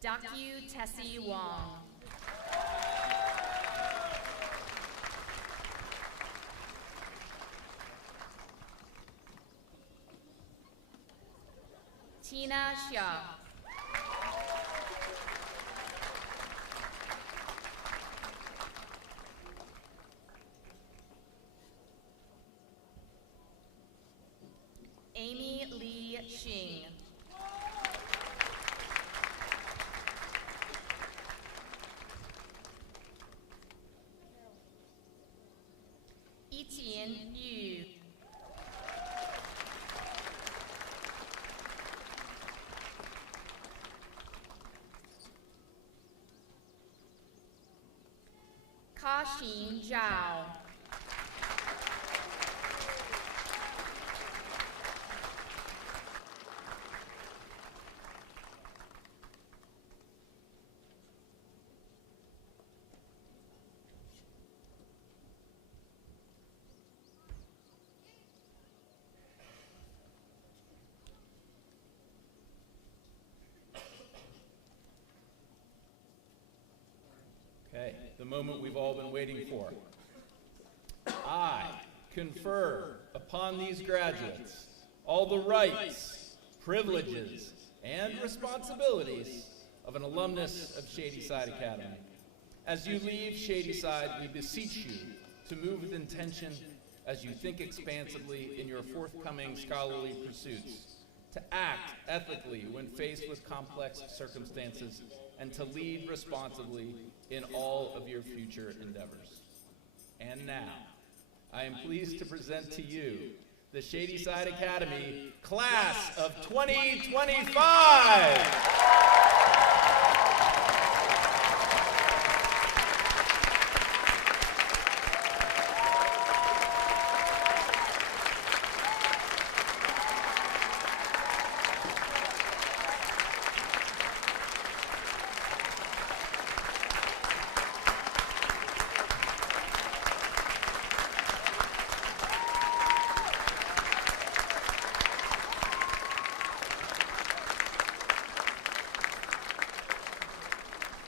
Dakyu Tessie Wong. Tina Xia. Amy Lee Xing. Etienne Yu. Ka-Xin Zhao. the moment we've all been waiting for. I confer upon these graduates all the rights, privileges, and responsibilities of an alumnus of Shadyside Academy. As you leave Shadyside, we beseech you to move with intention as you think expansively in your forthcoming scholarly pursuits, to act ethically when faced with complex circumstances, and to lead responsibly in all of your future endeavors. And now, I am pleased to present to you the Shadyside Academy Class of 2025!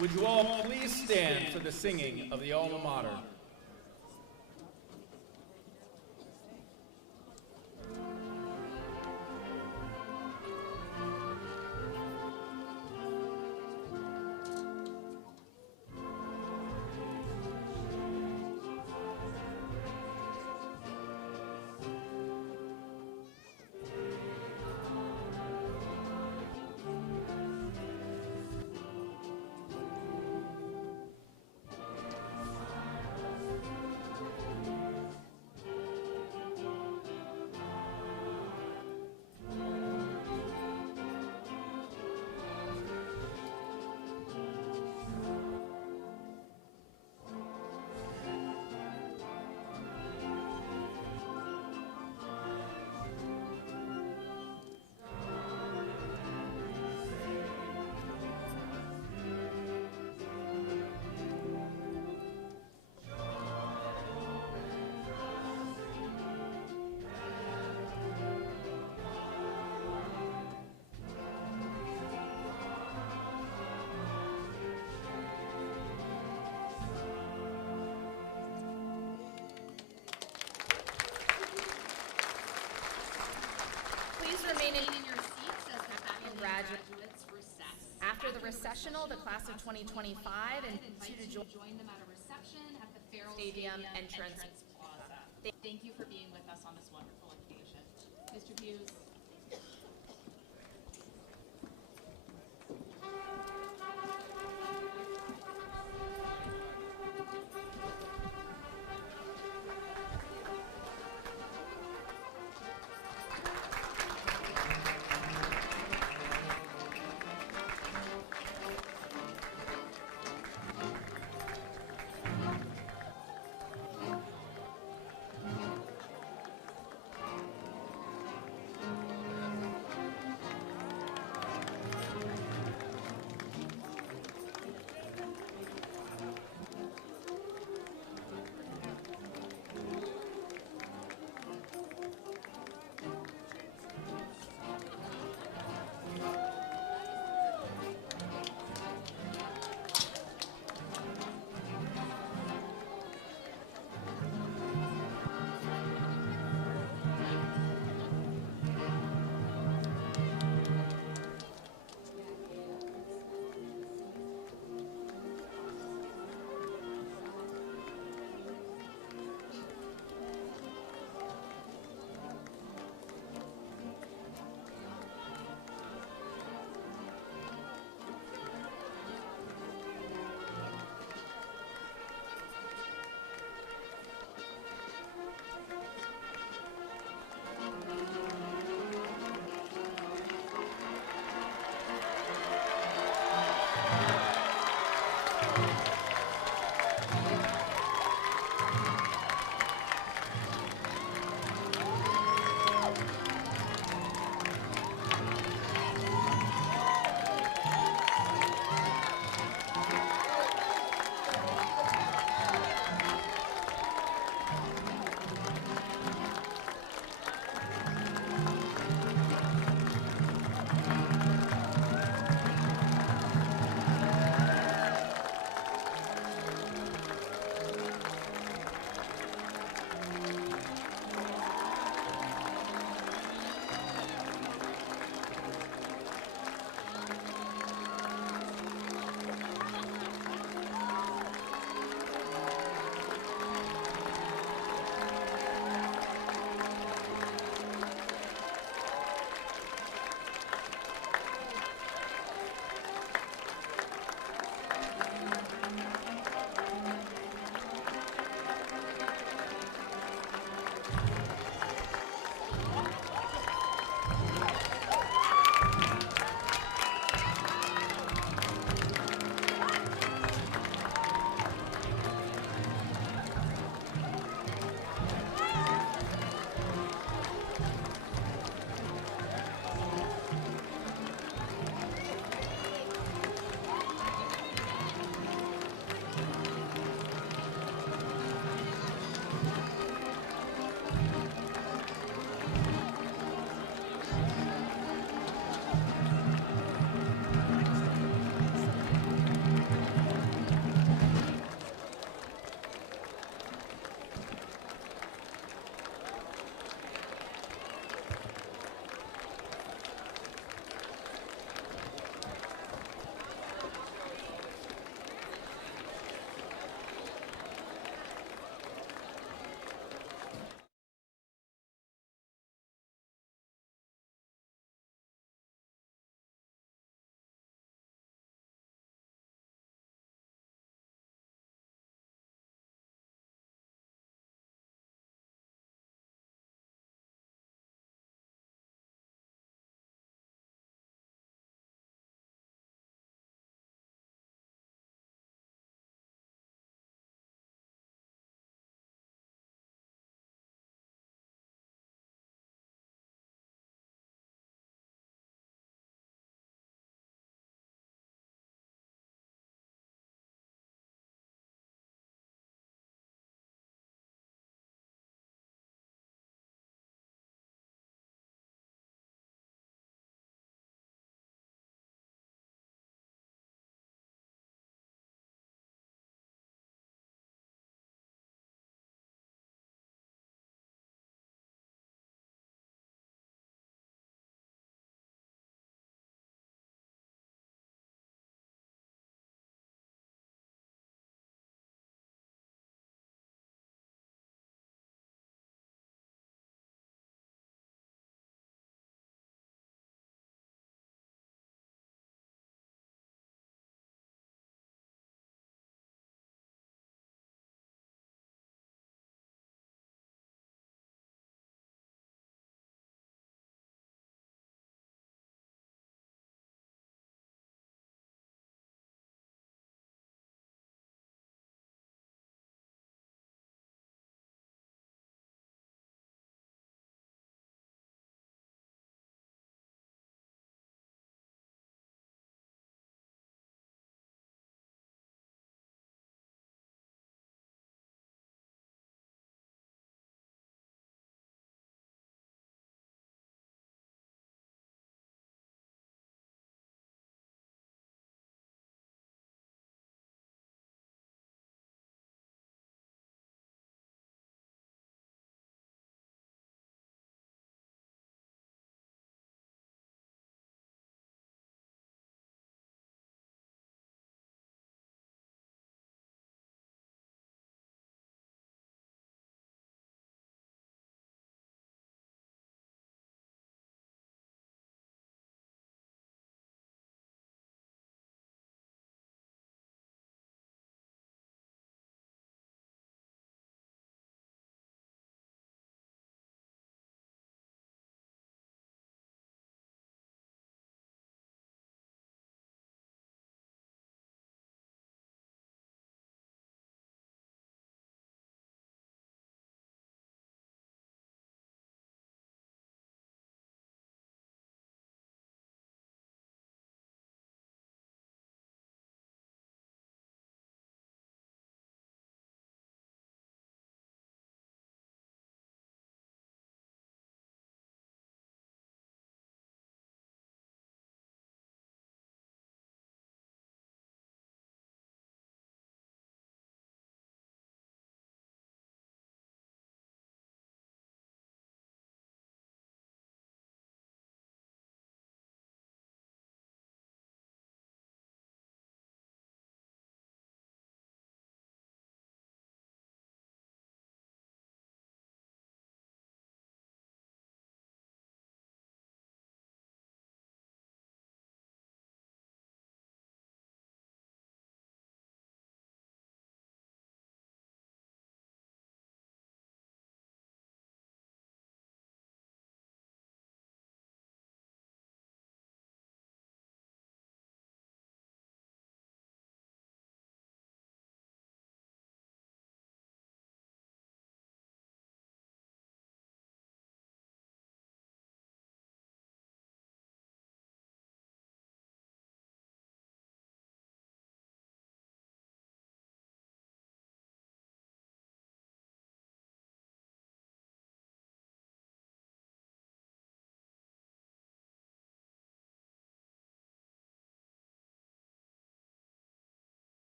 Would you all please stand for the singing of the alma mater? Remain in your seats as the faculty and graduates recess. After the recessional, the class of 2025 invite you to join them at a reception at the Farrell Stadium entrance Plaza. Thank you for being with us on this wonderful occasion. Mr. Hughes.